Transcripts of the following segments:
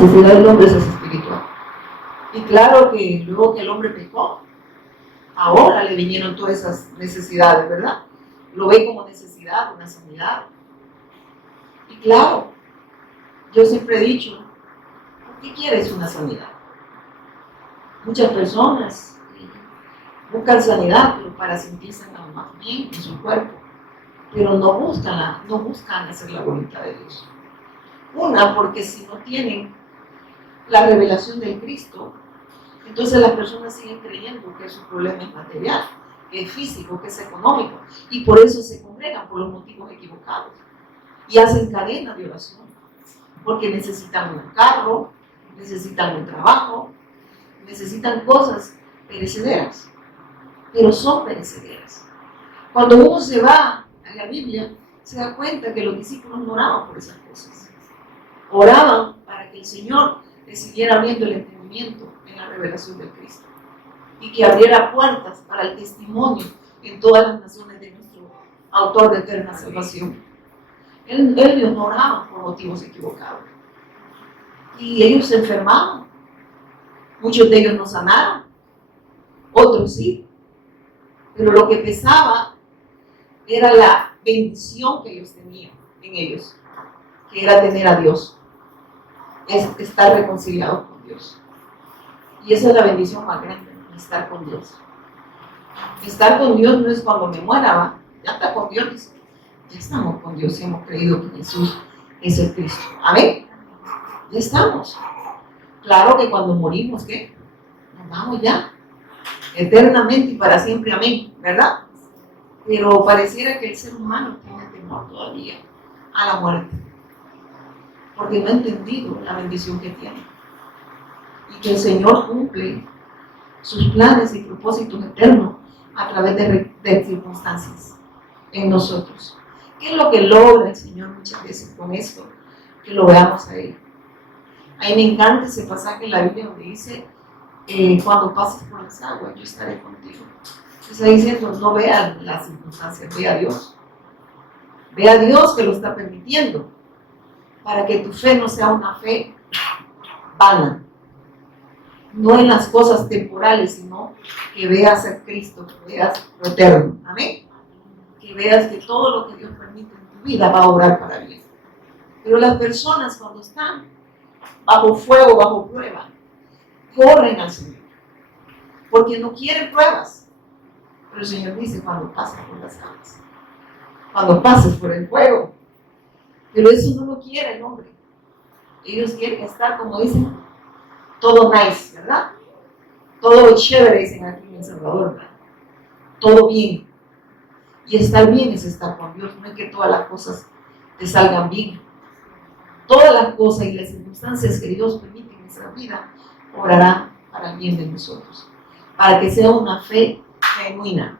necesidad del hombre es espiritual. Y claro que luego que el hombre pecó, ahora le vinieron todas esas necesidades, ¿verdad? Lo ve como necesidad, una sanidad. Y claro, yo siempre he dicho, ¿por qué quieres una sanidad? Muchas personas buscan sanidad, pero para sentirse más bien en su cuerpo, pero no buscan hacer la voluntad de Dios. Una, porque si no tienen la revelación del Cristo, entonces las personas siguen creyendo que su problema es material, que es físico, que es económico, y por eso se congregan por los motivos equivocados y hacen cadena de oración, porque necesitan un carro, necesitan un trabajo, necesitan cosas perecederas, pero son perecederas. Cuando uno se va a la Biblia, se da cuenta que los discípulos no oraban por esas cosas. Oraban para que el Señor les siguiera abriendo el entendimiento en la revelación del Cristo y que abriera puertas para el testimonio en todas las naciones de nuestro autor de eterna salvación. Ellos no oraban por motivos equivocados. Y ellos se enfermaban. Muchos de ellos no sanaron, otros sí. Pero lo que pesaba era la bendición que ellos tenían en ellos, que era tener a Dios, es estar reconciliados con Dios. Y esa es la bendición más grande, estar con Dios. Estar con Dios no es cuando me muera, ¿va? Ya está con Dios. Ya estamos con Dios y hemos creído que Jesús es el Cristo. Amén. Ya estamos. Claro que cuando morimos, ¿qué? Nos vamos ya. Eternamente y para siempre. Amén. ¿Verdad? Pero pareciera que el ser humano tiene temor todavía a la muerte. Porque no ha entendido la bendición que tiene. Y que el Señor cumple sus planes y propósitos eternos a través de circunstancias en nosotros. ¿Qué es lo que logra el Señor muchas veces con esto? Que lo veamos a Él. A mí me encanta ese pasaje en la Biblia donde dice, cuando pases por las aguas, yo estaré contigo. Está diciendo, no vea las circunstancias, ve a Dios. Ve a Dios que lo está permitiendo, para que tu fe no sea una fe vana, no en las cosas temporales, sino que veas a Cristo, que veas lo eterno. Amén. Que veas que todo lo que Dios permite en tu vida va a obrar para bien. Pero las personas cuando están bajo fuego, bajo prueba, corren al Señor, porque no quieren pruebas. Pero el Señor dice, cuando pases por las aguas, cuando pases por el fuego. Pero eso no lo quiere el hombre. Ellos quieren estar, como dicen, todo nice, ¿verdad? Todo chévere, dicen aquí en El Salvador, ¿verdad? Todo bien. Y estar bien es estar con Dios, no es que todas las cosas te salgan bien. Todas las cosas y las circunstancias que Dios permite en nuestra vida obrarán para el bien de nosotros, para que sea una fe genuina,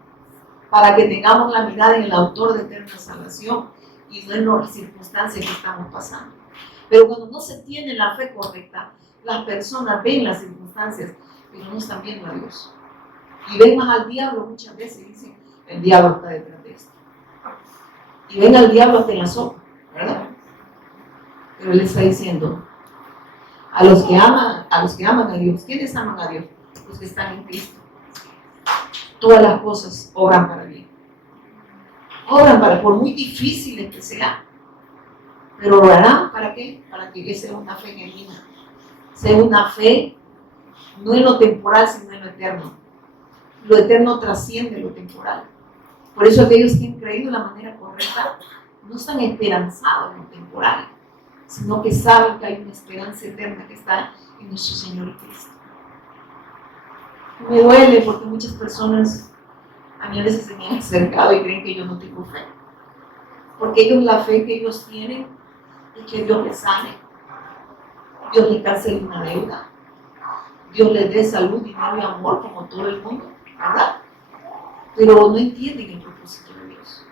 para que tengamos la mirada en el autor de eterna salvación y no en las circunstancias que estamos pasando. Pero cuando no se tiene la fe correcta, las personas ven las circunstancias, pero no están viendo a Dios. Y ven más al diablo muchas veces y dicen, el diablo está detrás de esto. Y ven al diablo hasta en la sopa, ¿verdad? Pero él está diciendo, a los que aman a Dios, ¿quiénes aman a Dios? Los que están en Cristo. Todas las cosas obran para bien. Obran para, por muy difíciles que sean, pero obrarán ¿para qué? Para que sea una fe genuina, sea una fe no en lo temporal, sino en lo eterno. Lo eterno trasciende lo temporal. Por eso aquellos que han creído de la manera correcta no están esperanzados en lo temporal, sino que saben que hay una esperanza eterna que está en nuestro Señor Cristo. Me duele porque muchas personas a mí a veces se me han acercado y creen que yo no tengo fe. Porque ellos, la fe que ellos tienen es que Dios les sane, Dios les cancele una deuda, Dios les dé salud, dinero y amor como todo el mundo, ¿verdad? Pero no entienden el propósito de Dios.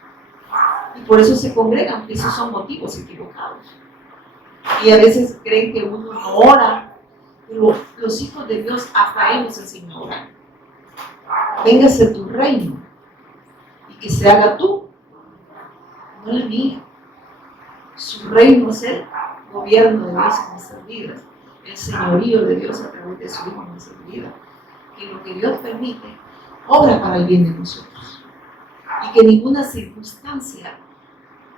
Y por eso se congregan, esos son motivos equivocados. Y a veces creen que uno no ora, pero los hijos de Dios hasta ellos enseñan a orar. Véngase tu reino y que se haga tú, no el mío. Su reino es el gobierno de Dios en nuestras vidas, el señorío de Dios a través de su Hijo en nuestra vida, que lo que Dios permite obra para el bien de nosotros y que ninguna circunstancia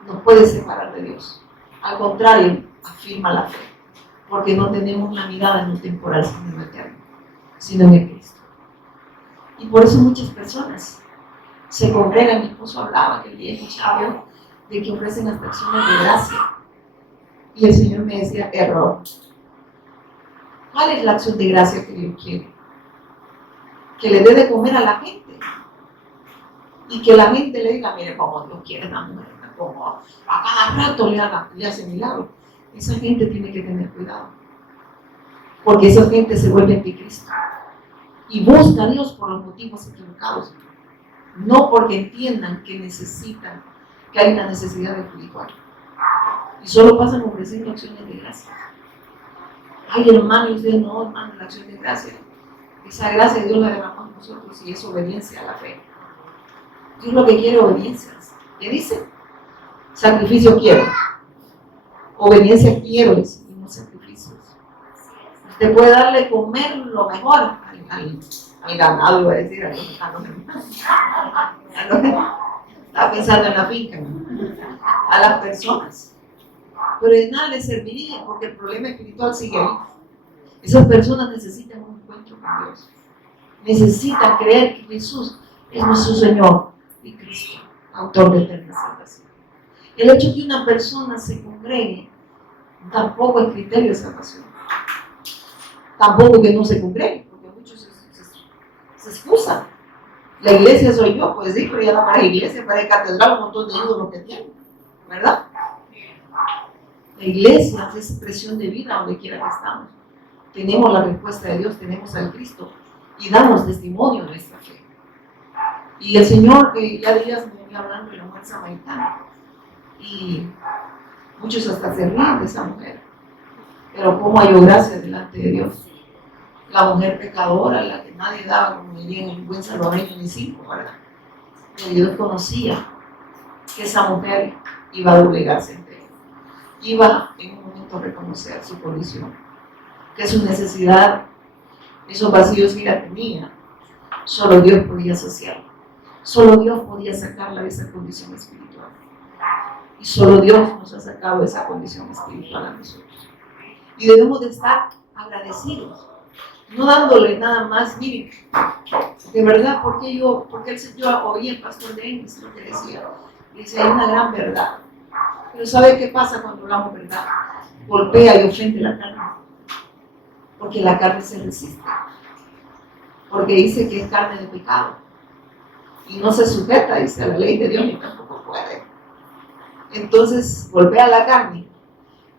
nos puede separar de Dios. Al contrario, afirma la fe, porque no tenemos la mirada en lo temporal, sino en lo eterno, sino en el Cristo. Y por eso muchas personas se congregan. Mi esposo hablaba que el día escuchaba de que ofrecen hasta acciones de gracia. Y el Señor me decía, error. ¿Cuál es la acción de gracia que Dios quiere? Que le dé de comer a la gente. Y que la gente le diga, mire cómo Dios quiere a la mujer, como a cada rato le hace milagros. Esa gente tiene que tener cuidado. Porque esa gente se vuelve anticristo. Y busca a Dios por los motivos equivocados. No porque entiendan que necesitan, que hay una necesidad espiritual. Y solo pasan ofreciendo acciones de gracia. Ay, hermano, y usted no, hermano, la acción de gracia. Esa gracia Dios la derramamos a nosotros y es obediencia a la fe. Dios lo que quiere es obediencia. ¿Qué dice? Sacrificio quiero. Obediencia quiero y no sacrificios. Usted puede darle comer lo mejor al ganado, iba a decir, a los está pensando en la finca, a las personas. Pero de nada les serviría porque el problema espiritual sigue ahí. Esas personas necesitan un encuentro con Dios. Necesitan creer que Jesús es nuestro Señor y Cristo, autor de eterna salvación. El hecho de que una persona se congregue tampoco es criterio de salvación. Tampoco que no se congregue, porque muchos se excusan. La iglesia soy yo, pues sí, pero ya no para iglesia, para catedral, un montón de ídolos que tienen, ¿verdad? La iglesia es expresión de vida donde quiera que estamos. Tenemos la respuesta de Dios, tenemos al Cristo y damos testimonio de nuestra fe. Y el Señor, ya días me venía hablando de la mujer samaritana, y muchos hasta se ríen de esa mujer, pero cómo halló gracia delante de Dios. La mujer pecadora, la que nadie daba, como diría en el buen salvadoreño, ni 5, ¿verdad? Pero Dios conocía que esa mujer iba a doblegarse ante Él. Iba en un momento a reconocer su condición, que su necesidad, esos vacíos que ella tenía, solo Dios podía saciarla. Solo Dios podía sacarla de esa condición espiritual. Y solo Dios nos ha sacado de esa condición espiritual a nosotros. Y debemos de estar agradecidos. No dándole nada más, miren, de verdad, porque yo oí el pastor de Ennis lo que decía, dice, hay una gran verdad, pero ¿sabe qué pasa cuando hablamos verdad? Golpea y ofende la carne, porque la carne se resiste, porque dice que es carne de pecado, y no se sujeta, dice, a la ley de Dios, ni tampoco puede. Entonces, golpea la carne,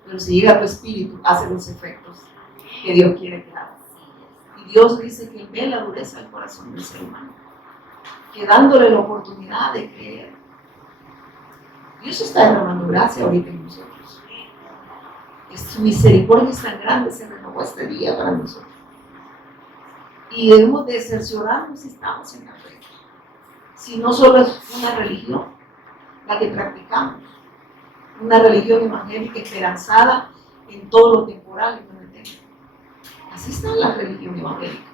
pero si llega a tu espíritu, hace los efectos que Dios quiere que haga. Y Dios dice que ve la dureza del corazón del ser humano, que dándole la oportunidad de creer, Dios está derramando gracia ahorita en nosotros. Su misericordia es tan grande, se renovó este día para nosotros. Y debemos de cerciorarnos si estamos en la fe. Si no solo es una religión la que practicamos, una religión evangélica esperanzada en todo lo temporal y no eterno. Así está la religión evangélica.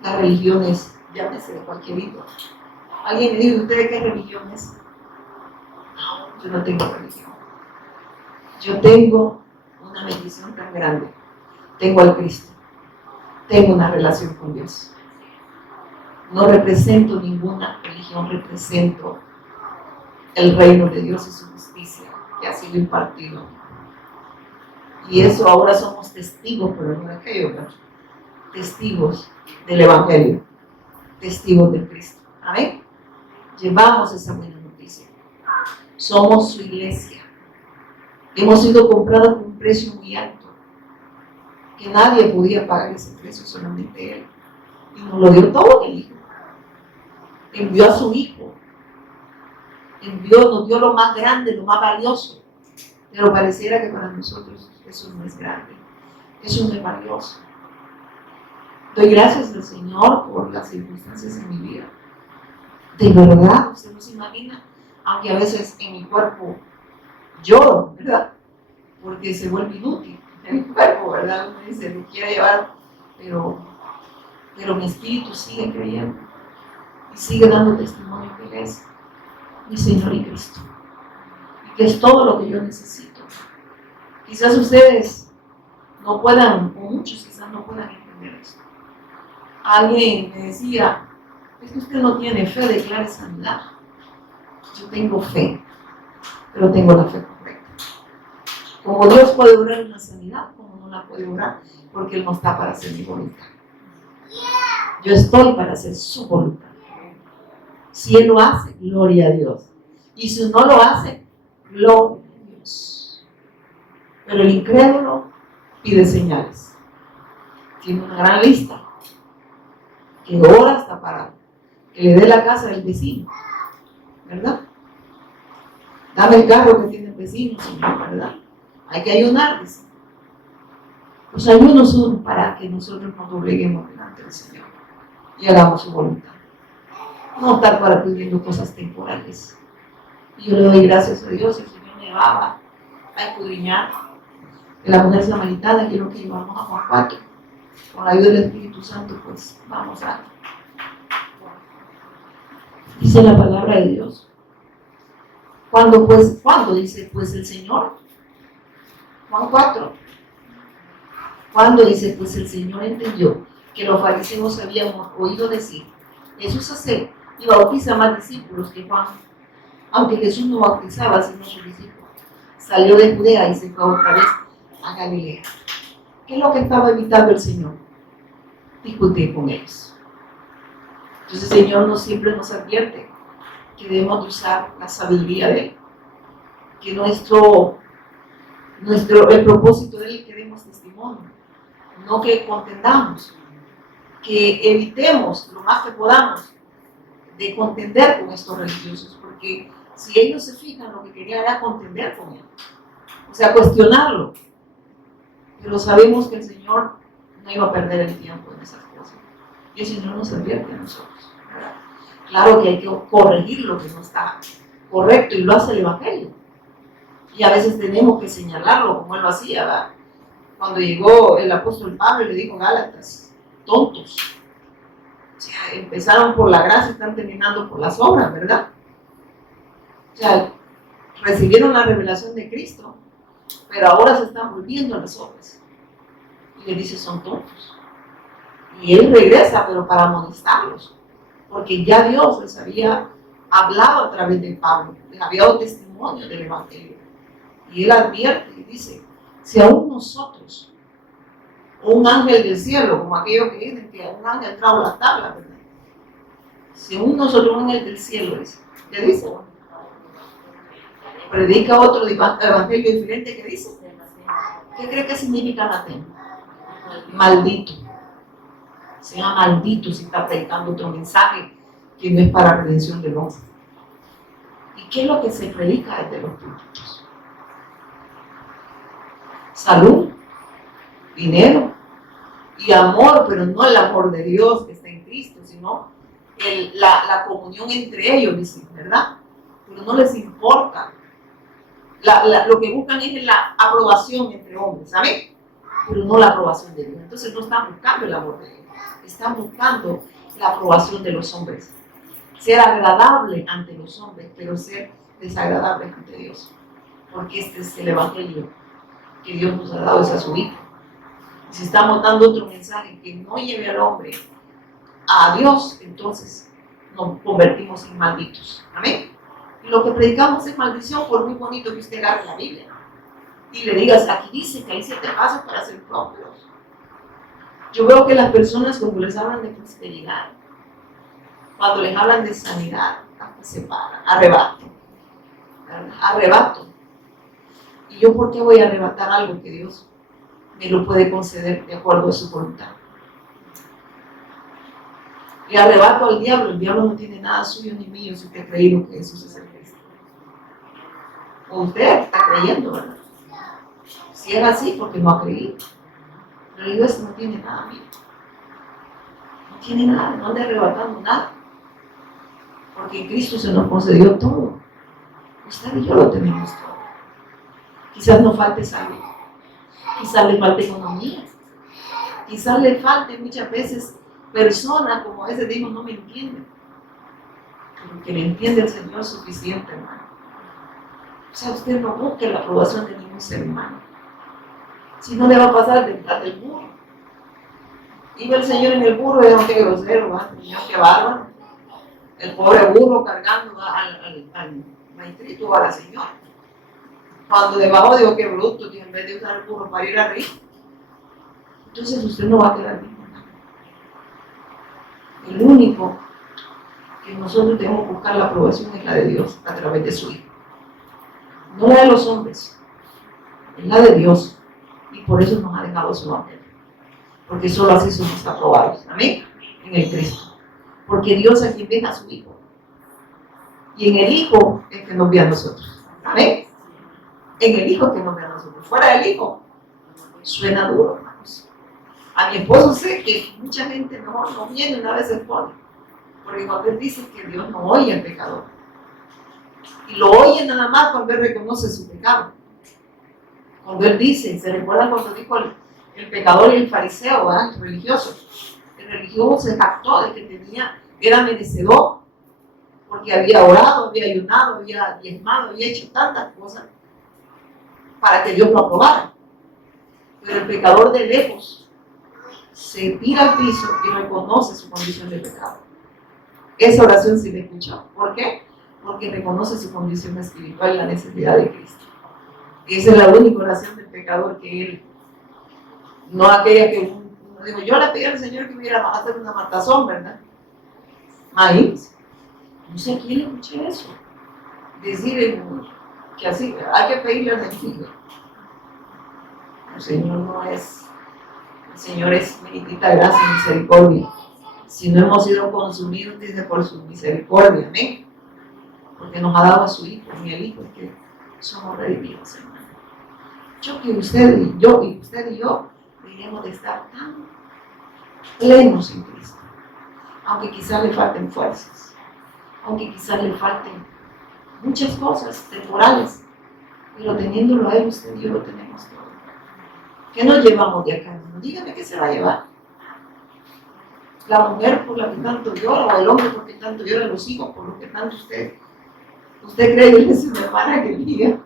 Las religiones, llámese de cualquier ídolo. Alguien me dijo, ¿usted qué religión es? No, yo no tengo religión. Yo tengo una bendición tan grande. Tengo al Cristo. Tengo una relación con Dios. No represento ninguna religión, represento el reino de Dios y su justicia que ha sido impartido. Y eso ahora somos testigos, pero no de aquello, ¿verdad? Testigos del Evangelio, testigos de Cristo. Amén. Llevamos esa buena noticia. Somos su iglesia. Hemos sido comprados por un precio muy alto, que nadie podía pagar ese precio, solamente Él. Y nos lo dio todo el Hijo. Envió a su Hijo. Nos dio lo más grande, lo más valioso. Pero pareciera que para nosotros eso no es grande, eso no es valioso. Doy gracias al Señor por las circunstancias en mi vida. De verdad, usted no se imagina, aunque a veces en mi cuerpo lloro, ¿verdad? Porque se vuelve inútil. el cuerpo, ¿verdad? Uno dice, lo quiere llevar, pero mi espíritu sigue creyendo y sigue dando testimonio que Él es mi Señor y Cristo, y que es todo lo que yo necesito. Quizás ustedes no puedan, o muchos quizás no puedan entender esto. Alguien me decía, es que usted no tiene fe, declare sanidad. Yo tengo fe, pero tengo la fe correcta. Como Dios puede obrar una sanidad, como no la puede obrar, porque Él no está para hacer mi voluntad. Yo estoy para hacer su voluntad. Si Él lo hace, gloria a Dios. Y si no lo hace, gloria a Dios. Pero el incrédulo pide señales. Tiene una gran lista. Que ora hasta para que le dé la casa del vecino. ¿Verdad? Dame el carro que tiene el vecino, Señor, ¿verdad? Hay que ayunar, dice. Los ayunos son para que nosotros nos dobleguemos delante del Señor y hagamos su voluntad. No estar para pidiendo cosas temporales. Y yo le doy gracias a Dios, el Señor me va a escudriñar. De la mujer samaritana, quiero que llevamos a Juan 4. Con la ayuda del Espíritu Santo, pues vamos a... Dice la palabra de Dios. ¿Cuándo dice pues el Señor? Juan 4. ¿Cuándo dice pues el Señor entendió que los fariseos habíamos oído decir, Jesús hace y bautiza más discípulos que Juan, aunque Jesús no bautizaba sino sus discípulos? Salió de Judea y se fue otra vez a Galilea. ¿Qué es lo que estaba evitando el Señor? Discutir con ellos. Entonces el Señor siempre nos advierte que debemos de usar la sabiduría de Él, que el propósito de Él que demos testimonio, no que contendamos, que evitemos lo más que podamos de contender con estos religiosos, porque si ellos se fijan, lo que querían era contender con Él, o sea, cuestionarlo, pero sabemos que el Señor no iba a perder el tiempo en esas cosas, y el Señor nos advierte a nosotros, ¿verdad? Claro que hay que corregir lo que no está correcto, y lo hace el Evangelio, y a veces tenemos que señalarlo como Él lo hacía, ¿verdad? Cuando llegó el apóstol Pablo y le dijo, Gálatas, tontos, o sea, empezaron por la gracia y están terminando por las obras, ¿verdad? O sea, recibieron la revelación de Cristo, pero ahora se están volviendo a las obras. Y le dice, son tontos. Y Él regresa, pero para amonestarlos, porque ya Dios les había hablado a través de Pablo, les había dado testimonio del Evangelio. Y Él advierte y dice, si aún nosotros, o un ángel del cielo, como aquellos que dicen que un ángel trajo la tabla, ¿verdad? Si aún nosotros, un ángel del cielo, ¿qué dice? Predica otro evangelio diferente, ¿qué dice? ¿Qué cree que significa anatema? Maldito. Sea maldito si está predicando otro mensaje que no es para redención del hombre. ¿Y qué es lo que se predica desde los púlpitos? Salud, dinero y amor, pero no el amor de Dios que está en Cristo, sino la comunión entre ellos, dicen, ¿verdad? Pero no les importa. Lo que buscan es la aprobación entre hombres, ¿saben? Pero no la aprobación de Dios. Entonces no están buscando el amor de Dios, están buscando la aprobación de los hombres. Ser agradable ante los hombres, pero ser desagradable ante Dios. Porque este es el evangelio que Dios nos ha dado, es a su Hijo. Si estamos dando otro mensaje que no lleve al hombre a Dios, entonces nos convertimos en malditos. Amén. Y lo que predicamos es maldición, por muy bonito que usted agarre la Biblia y le digas, aquí dice que hay 7 pasos para ser prósperos. Yo veo que las personas, cuando les hablan de prosperidad, cuando les hablan de sanidad, hasta se paran, arrebato. ¿Y yo por qué voy a arrebatar algo que Dios me lo puede conceder de acuerdo a su voluntad? Le arrebato al diablo, el diablo no tiene nada suyo ni mío si usted ha creído que Jesús es el Cristo. O usted está creyendo, ¿verdad? Si era así, porque no ha creído. Pero Dios no tiene nada mío. No tiene nada, no anda arrebatando nada. Porque en Cristo se nos concedió todo. Usted y yo lo tenemos todo. Quizás nos falte salud. Quizás le falte economía. Quizás le falte muchas veces personas como ese dijo, no me entienden. Pero que le entiende el Señor suficiente, hermano. O sea, usted no busque la aprobación de ningún ser humano. Si no le va a pasar detrás del burro. Iba el Señor en el burro y dijo, qué grosero, ¿va? Señor, qué bárbaro. El pobre burro cargando al maestrito o a la señora. Cuando debajo digo, qué bruto, que en vez de usar el burro para ir arriba. Entonces usted no va a quedar bien. El único que nosotros debemos buscar la aprobación es la de Dios a través de su Hijo. No la de los hombres, es la de Dios. Y por eso nos ha dejado su evangelio. Porque solo así somos aprobados. Amén. En el Cristo. Porque Dios es quien deja a su Hijo. Y en el Hijo es que nos ve a nosotros. Amén. En el Hijo es que nos ve a nosotros. Fuera del Hijo suena duro, hermanos. A mi esposo sé que mucha gente no viene una vez se pone. Porque cuando él dice que Dios no oye al pecador. Y lo oye nada más cuando él reconoce su pecado. Cuando él dice, se recuerda cuando dijo el pecador y el fariseo, ¿verdad? El religioso. El religioso se jactó de que era merecedor, porque había orado, había ayunado, había diezmado, había hecho tantas cosas para que Dios lo aprobara. Pero el pecador de lejos se tira al piso y reconoce su condición de pecado. Esa oración sí la he escuchado. ¿Por qué? Porque reconoce su condición espiritual y la necesidad de Cristo. Esa es la única oración del pecador que él, no aquella que uno dijo, yo le pedí al Señor que hubiera a hacer una matazón, ¿verdad? Maíz. No sé a quién le escuché eso. Decir que así, hay que pedirle al Señor. El Señor no es, el Señor es infinita gracia y misericordia. Si no hemos sido consumidos, dice por su misericordia, amén. Porque nos ha dado a su Hijo, y el Hijo es que somos redimidos, hermano. Yo que usted y yo deberíamos de estar tan plenos en Cristo. Aunque quizás le falten fuerzas, aunque quizás le falten muchas cosas temporales, pero teniéndolo a Él, usted y yo lo tenemos todo. ¿Qué nos llevamos de acá? Dígame qué se va a llevar. La mujer por la que tanto llora, o el hombre por que tanto llora, los hijos por lo que tanto usted cree, yo le decía a mi hermana que diga,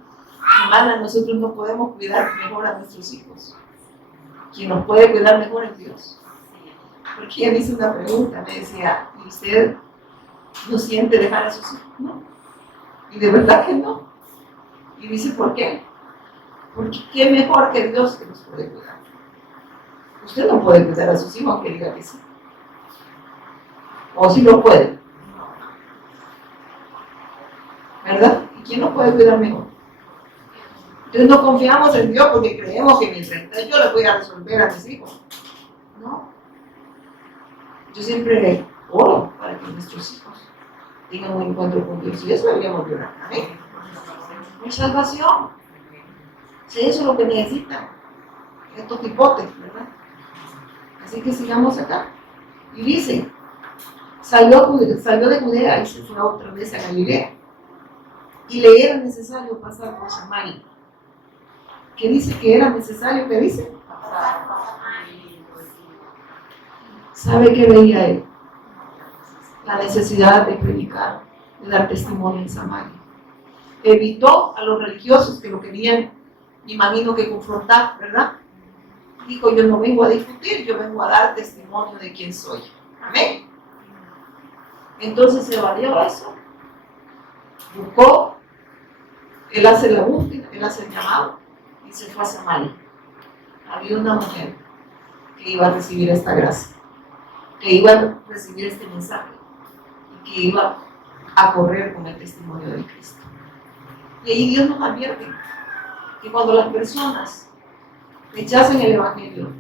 hermana, nosotros no podemos cuidar mejor a nuestros hijos. Quien nos puede cuidar mejor es Dios. Porque ella me hizo una pregunta, me decía, ¿y usted no siente dejar a sus hijos? No. Y de verdad que no. Y dice, ¿por qué? Porque qué mejor que Dios que nos puede cuidar. Usted no puede cuidar a sus hijos aunque diga que sí. O sí lo puede. ¿Verdad? ¿Y quién nos puede cuidar mejor? Entonces no confiamos en Dios porque creemos que mientras yo le voy a resolver a mis hijos. No. Yo siempre oro para que nuestros hijos tengan un encuentro con Dios. Y eso deberíamos llorar. ¿Amén? Mi salvación. Si eso es lo que necesitan estos tipotes, ¿verdad? Así que sigamos acá. Y dice, salió de Judea y se fue otra vez a Galilea. Y le era necesario pasar por Samaria. ¿Qué dice que era necesario? ¿Qué dice? ¿Sabe qué veía él? La necesidad de predicar, de dar testimonio en Samaria. Evitó a los religiosos que lo querían, me imagino que confrontar, ¿verdad? Dijo, yo no vengo a discutir, yo vengo a dar testimonio de quién soy. Amén. Entonces se evadió eso, buscó, él hace la búsqueda, él hace el llamado y se fue a Samaria. Había una mujer que iba a recibir esta gracia, que iba a recibir este mensaje y que iba a correr con el testimonio de Cristo. Y ahí Dios nos advierte que cuando las personas rechazan el Evangelio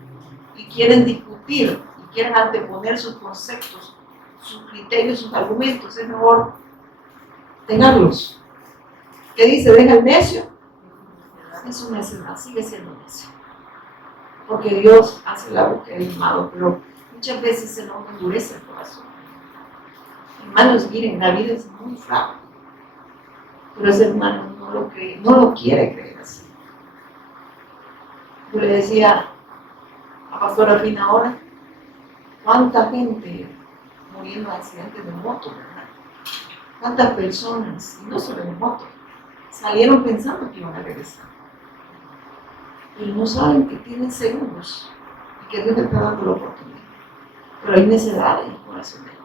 y quieren discutir y quieren anteponer sus conceptos, sus criterios, sus argumentos, es mejor dejarlos. ¿Qué dice? Deja el necio. Es un necedad, sigue siendo necio. Porque Dios hace la búsqueda del llamado, pero muchas veces se nos endurece el corazón. Hermanos, miren, la vida es muy frágil. Pero ese hermano no lo cree, no lo quiere creer así. Yo le decía a Pastora Fina ahora, ¿cuánta gente muriendo en accidentes de moto, verdad? ¿Cuántas personas, y no solo de moto, salieron pensando que iban a regresar? Pero no saben que tienen segundos y que Dios les está dando la oportunidad. Pero hay necedad en el corazón de ellos.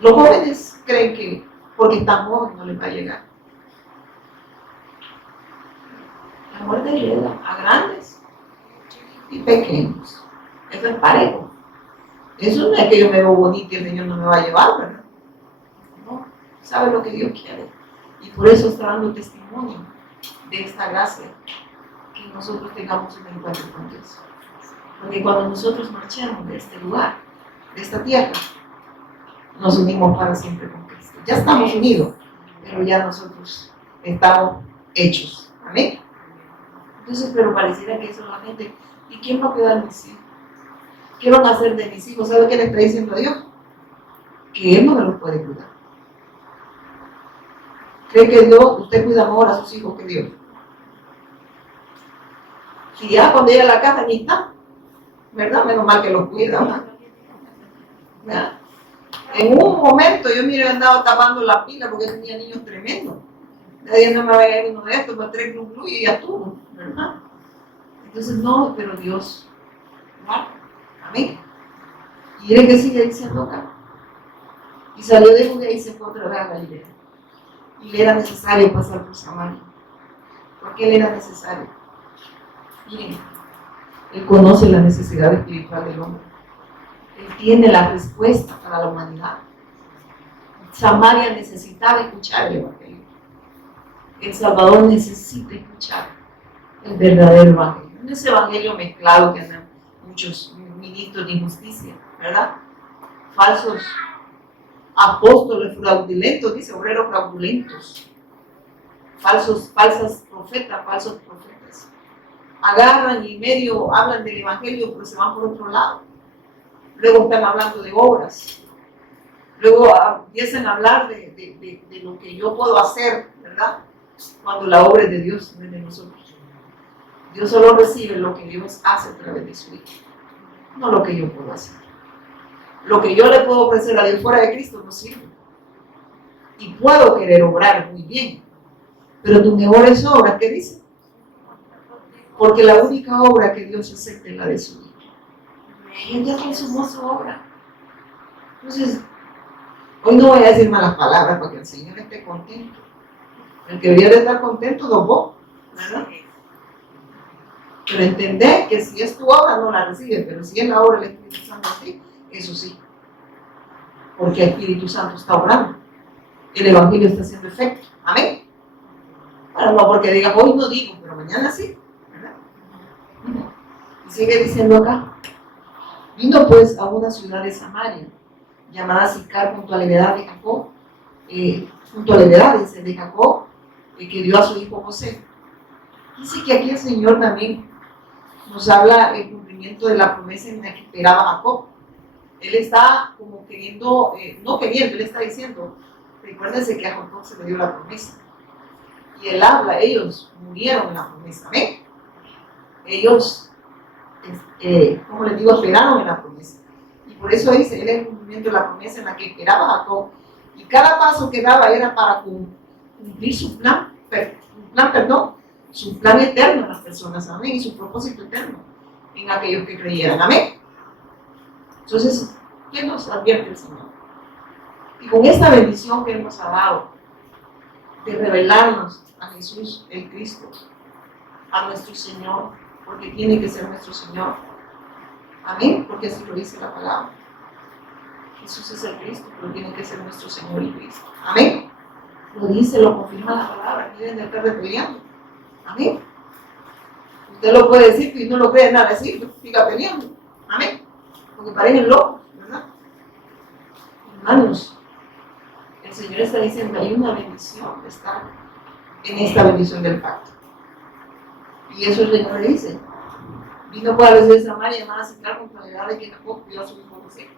Los jóvenes creen que porque están jóvenes no les va a llegar. La muerte llega a grandes y pequeños. Eso es parejo. Eso no es que yo me veo bonito y el Señor no me va a llevar, ¿verdad? No, sabe lo que Dios quiere. Y por eso está dando testimonio de esta gracia, que nosotros tengamos un encuentro con Dios. Porque cuando nosotros marchemos de este lugar, de esta tierra, nos unimos para siempre con Cristo. Ya estamos unidos, pero ya nosotros estamos hechos. Amén. Entonces, pero pareciera que eso la gente, ¿y quién va a cuidar a mis hijos? ¿Qué van a hacer de mis hijos? ¿Sabe qué le está diciendo a Dios? Que Él no me los puede cuidar. ¿Cree que Dios, usted cuida mejor a sus hijos que Dios? Si ya cuando llega a la casa ni está, ¿verdad? Menos mal que los cuida, ¿verdad? En un momento yo mire andaba tapando la pila porque tenía niños tremendos. Nadie no me va a ir uno de estos, pues 3 club y ya estuvo, ¿verdad? Entonces no, pero Dios, ¿verdad? Amén. Y mire que sigue diciendo acá. Y salió de Judea y se fue otra vez a Galilea. Y le era necesario pasar por Samaria. ¿Por qué le era necesario? Miren, Él conoce la necesidad espiritual del hombre. Él tiene la respuesta para la humanidad. Samaria necesitaba escuchar el Evangelio. El Salvador necesita escuchar el verdadero Evangelio. No ese Evangelio mezclado que andan muchos ministros de injusticia, ¿verdad? Falsos apóstoles fraudulentos, dice, obreros fraudulentos. Falsas profetas, falsos profetas. Agarran y medio hablan del Evangelio, pero se van por otro lado. Luego están hablando de obras. Luego empiezan a hablar de lo que yo puedo hacer, ¿verdad? Cuando la obra es de Dios, no es de nosotros. Dios solo recibe lo que Dios hace a través de su Hijo, no lo que yo puedo hacer. Lo que yo le puedo ofrecer a Dios fuera de Cristo no sirve. Y puedo querer obrar muy bien, pero tus mejores obras, ¿qué dice? Porque la única obra que Dios acepta es la de su Hijo. Él ya consumó su obra. Entonces, hoy no voy a decir malas palabras para que el Señor esté contento. El que debería de estar contento sos vos, ¿verdad? Pero entender que si es tu obra no la recibes, pero si es la obra del Espíritu Santo así, eso sí. Porque el Espíritu Santo está obrando. El Evangelio está haciendo efecto. Amén. Bueno, no porque digas hoy no digo, pero mañana sí, ¿verdad? Y sigue diciendo acá. Vino pues a una ciudad de Samaria, llamada Sicar, junto a la heredad de Jacob, junto a la heredad de Jacob, que dio a su hijo José. Dice que aquí el Señor también nos habla el cumplimiento de la promesa en la que esperaba Jacob. Él está como queriendo, no queriendo, él está diciendo, recuérdense que a Jacob se le dio la promesa. Y él habla, ellos murieron en la promesa, ¿ven? Ellos, como les digo, esperaron en la promesa. Y por eso dice, él es el cumplimiento de la promesa en la que esperaba Jacob. Y cada paso que daba era para cumplir su plan, su plan eterno en las personas, amén, y su propósito eterno en aquellos que creyeran, amén. Entonces, ¿qué nos advierte el Señor? Y con esta bendición que Él nos ha dado, de revelarnos a Jesús, el Cristo, a nuestro Señor, porque tiene que ser nuestro Señor, amén, porque así lo dice la palabra. Jesús es el Cristo, pero tiene que ser nuestro Señor y Cristo, amén. Lo dice, lo confirma la palabra, miren de estar peleando, amén. Usted lo puede decir, y no lo cree nada decir, siga peleando, amén. Porque parecen locos, ¿verdad? Hermanos, el Señor está diciendo, hay una bendición de estar en esta bendición del pacto. Y eso el Señor le dice. Vino para los de Samaria, llamada Sicar, con la heredad de que Jacob dio a su hijo José.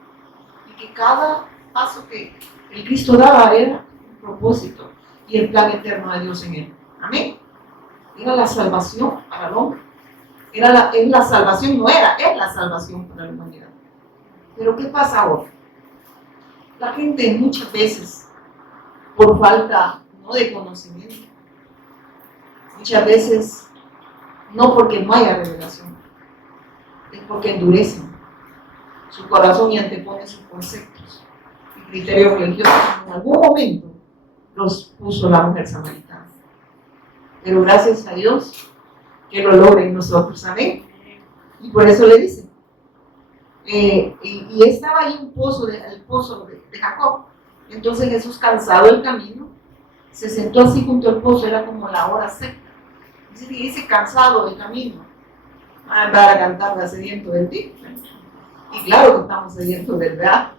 Y que cada paso que el Cristo daba era un propósito y el plan eterno de Dios en él. Amén. Era la salvación para el hombre. Es la salvación, no era, es la salvación para la humanidad. Pero ¿qué pasa ahora? La gente muchas veces, por falta no de conocimiento, muchas veces no porque no haya revelación, es porque endurecen su corazón y anteponen sus conceptos y criterios religiosos. En algún momento los puso la mujer samaritana. Pero gracias a Dios que lo logren nosotros, amén. Y por eso le dicen. Y estaba ahí el pozo de Jacob. Entonces Jesús, cansado del camino, se sentó así junto al pozo, era como la hora seca. Dice cansado del camino, va a andar a cantar la sediento de ti. Y claro que estamos sedientos del verdad,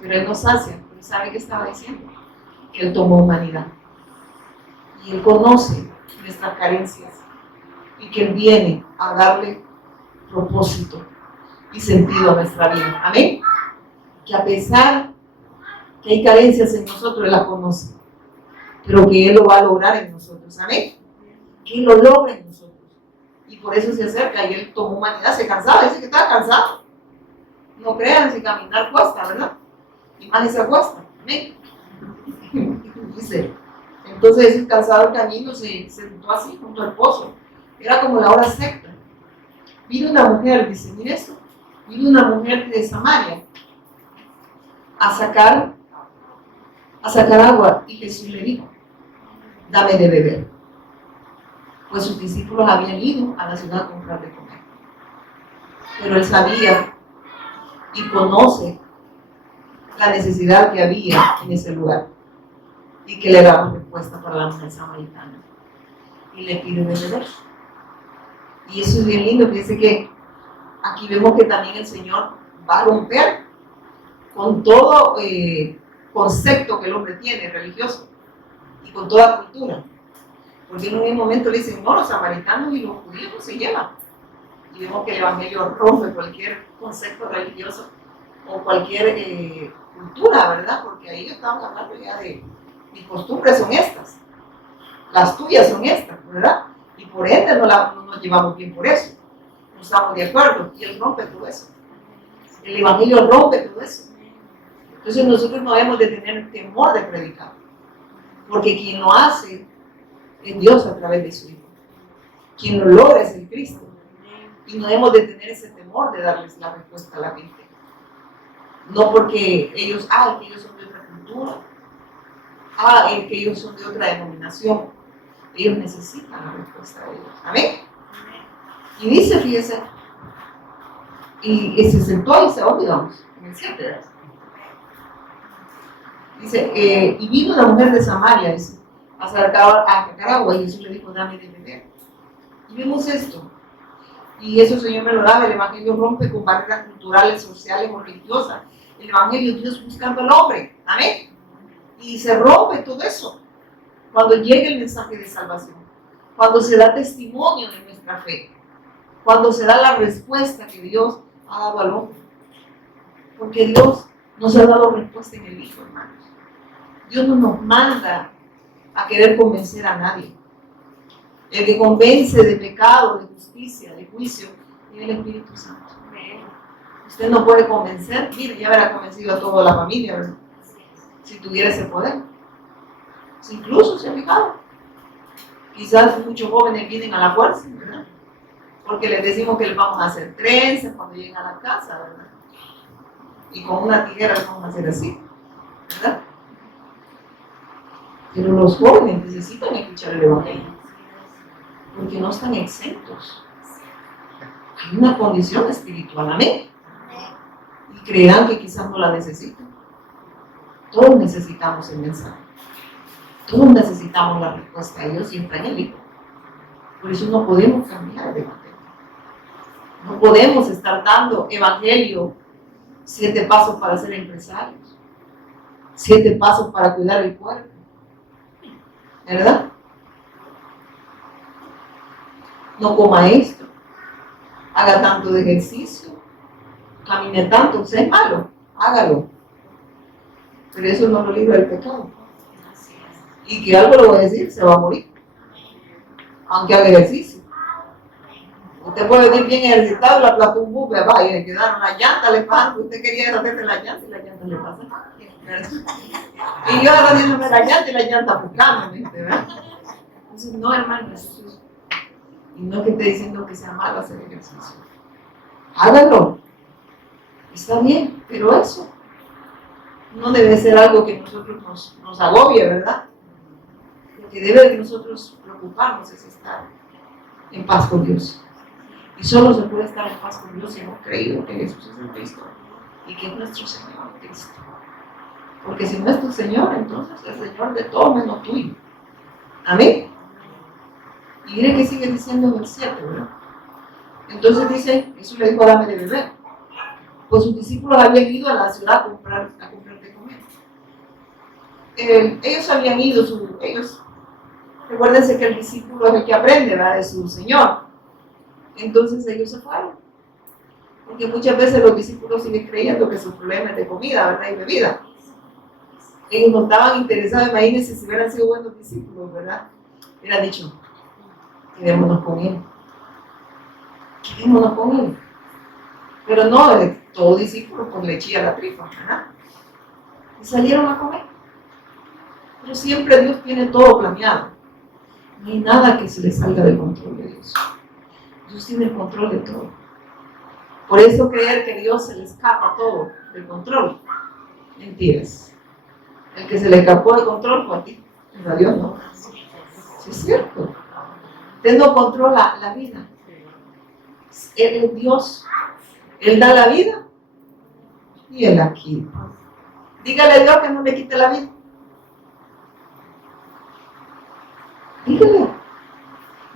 pero Él nos sacia, porque ¿sabe qué estaba diciendo? Que Él tomó humanidad. Y Él conoce nuestras carencias y que Él viene a darle propósito y sentido a nuestra vida. Amén. Que a pesar que hay carencias en nosotros, Él las conoce, pero que Él lo va a lograr en nosotros. Amén. Que Él lo logra en nosotros. Y por eso se acerca y Él tomó humanidad, se cansaba, dice que estaba cansado. No crean si caminar cuesta, ¿verdad? Y más esa cuesta. Amén. Dice. Entonces ese cansado del camino se sentó así junto al pozo. Era como la hora seca. Vino una mujer, dice, mire esto. Vino una mujer de Samaria a sacar agua, y Jesús le dijo, dame de beber. Pues sus discípulos habían ido a la ciudad a comprar de comer. Pero Él sabía y conoce la necesidad que había en ese lugar y que le daba respuesta para la mujer samaritana. Y le pide de beber. Y eso es bien lindo, fíjense que aquí vemos que también el Señor va a romper con todo concepto que el hombre tiene religioso y con toda cultura. Porque en un momento le dicen, no, los samaritanos y los judíos no se llevan. Y vemos que el Evangelio rompe cualquier concepto religioso o cualquier cultura, ¿verdad? Porque ahí estamos hablando ya de mis costumbres son estas, las tuyas son estas, ¿verdad? Y por ende no nos llevamos bien por eso, no estamos de acuerdo, y Él rompe todo eso. El Evangelio rompe todo eso. Entonces nosotros no debemos de tener temor de predicar, porque quien lo hace es Dios a través de su Hijo. Quien lo logra es el Cristo. Y no debemos de tener ese temor de darles la respuesta a la gente. No porque ellos, que ellos son de otra cultura, que ellos son de otra denominación. Ellos necesitan la respuesta de Dios. Amén. Y dice, fíjese, y se sentó y se digamos, en el 7. Dice, y vino una mujer de Samaria, dice, a sacar agua, y Jesús le dijo, dame de beber. Y vemos esto. Y eso el Señor me lo da, el Evangelio rompe con barreras culturales, sociales o religiosas. El Evangelio, Dios buscando al hombre. Amén. Y se rompe todo eso cuando llega el mensaje de salvación, cuando se da testimonio de nuestra fe, cuando se da la respuesta que Dios ha dado al hombre. Porque Dios nos ha dado respuesta en el Hijo, hermanos. Dios no nos manda a querer convencer a nadie. El que convence de pecado, de justicia, de juicio, es el Espíritu Santo. Usted no puede convencer, mire, ya habrá convencido a toda la familia, ¿verdad? Si tuviera ese poder. Incluso se ha fijado. Quizás muchos jóvenes vienen a la fuerza, ¿verdad? Porque les decimos que les vamos a hacer trenzas cuando lleguen a la casa, ¿verdad? Y con una tijera les vamos a hacer así, ¿verdad? Pero los jóvenes necesitan escuchar el Evangelio, porque no están exentos. Hay una condición espiritual, amén. Y creerán que quizás no la necesitan. Todos necesitamos el mensaje. Todos necesitamos la respuesta a Dios y está en el Hijo. Por eso no podemos cambiar de evangelio. No podemos estar dando evangelio 7 pasos para ser empresarios, 7 pasos para cuidar el cuerpo, ¿verdad? No coma esto, haga tanto de ejercicio, camine tanto, sea es malo, hágalo. Pero eso no lo libra del pecado. Y que algo lo voy a decir, se va a morir. aunque haga ejercicio. Usted puede venir bien ejercitado y la aplastó un bus, ¿verdad? Y le quedaron las llantas, le pasan, usted quería deshacerse las llantas y las llantas le pasan. Y yo haciéndome la llanta y la llanta buscándome, ¿verdad? Entonces, no, hermano, eso es. Y no que esté diciendo que sea malo hacer ejercicio. Hágalo. Está bien, pero eso no debe ser algo que nosotros nos agobie, ¿verdad? Lo que debe de nosotros preocuparnos es estar en paz con Dios. Y solo se puede estar en paz con Dios si hemos creído que Jesús es el Cristo y que es nuestro Señor Cristo. Porque si no es tu Señor, entonces es el Señor de todo menos tuyo. Amén. Y mire que sigue diciendo en el 7, ¿verdad? Entonces dice, Jesús le dijo a dame de beber. Pues sus discípulos habían ido a la ciudad a comprar de comer. Ellos habían ido, recuérdense que el discípulo es el que aprende, ¿verdad? De su Señor. Entonces ellos se fueron. Porque muchas veces los discípulos siguen creyendo que su problema es de comida, ¿verdad? Y bebida. Ellos no estaban interesados, imagínense si hubieran sido buenos discípulos, ¿verdad? Hubieran dicho, quedémonos con él. Quedémonos con él. Pero no, todo discípulo pues le chía la tripa, ¿verdad? Y salieron a comer. Pero siempre Dios tiene todo planeado. No hay nada que se le salga del control de Dios. Dios tiene el control de todo. Por eso creer que Dios se le escapa todo del control. Mentiras. El que se le escapó del control fue a ti. Pero a Dios no. Sí, es cierto. Usted no controla la vida. Él es Dios. Él da la vida y Él la quita. Dígale a Dios que no le quite la vida.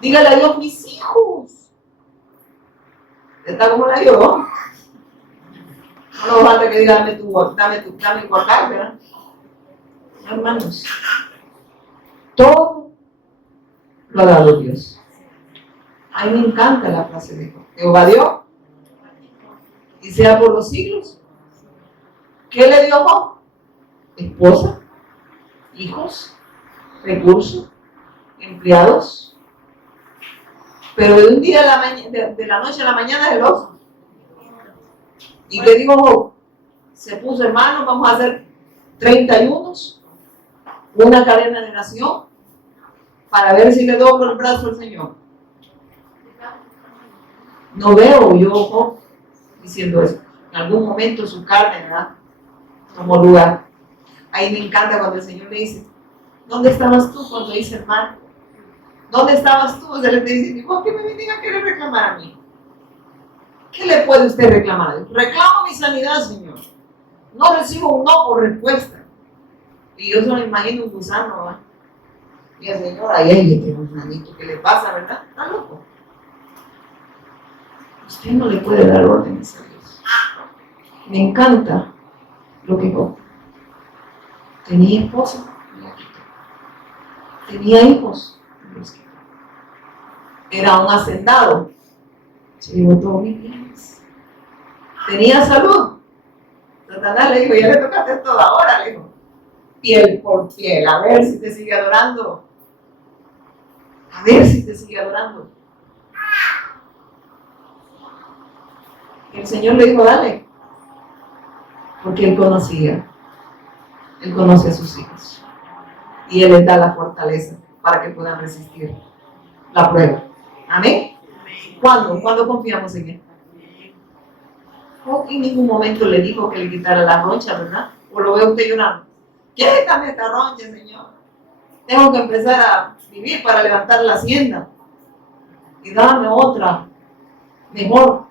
Dígale a Dios, mis hijos. Está como la yo. No falta que diga, dame mi guacal, ¿verdad? Hermanos, todo lo ha dado Dios. A mí me encanta la frase de Jehová dio y sea por los siglos. ¿Qué le dio Job? Esposa, hijos, recursos, empleados. Pero de un día de la noche a la mañana es el oso. ¿Y qué dijo Job? Se puso, hermano, vamos a hacer 31, una cadena de nación, para ver si le doblo el brazo al Señor. No veo yo Job diciendo eso. En algún momento su carne, ¿verdad?, tomó lugar. Ahí me encanta cuando el Señor le dice, ¿dónde estabas tú cuando hice el mal? ¿Dónde estabas tú? O sea, le dice, ¿por qué me venía a querer reclamar a mí? ¿Qué le puede usted reclamar? Reclamo mi sanidad, Señor. No recibo un no por respuesta. Y yo solo imagino un gusano, ¿verdad? Y el Señor, ahí tiene un gusanito, ¿qué le pasa, verdad? Está loco. Usted no le puede dar órdenes a Dios. Me encanta lo que Job tenía esposa, me la quitó. Tenía hijos, me los quitó. Era un hacendado, se llevó todos mis bienes. Tenía salud. Satanás le dijo, ya le tocaste todo ahora, le dijo. Piel por piel, a ver si te sigue adorando. A ver si te sigue adorando. Y el Señor le dijo, dale. Porque Él conocía. Él conoce a sus hijos. Y Él les da la fortaleza para que puedan resistir la prueba. ¿Amén? ¿Cuándo? ¿Cuándo confiamos en Él? Job en ningún momento le dijo que le quitara la roncha, ¿verdad? O lo ve usted llorando. Quítame esta roncha, Señor. Tengo que empezar a vivir para levantar la hacienda. Y dame otra, mejor.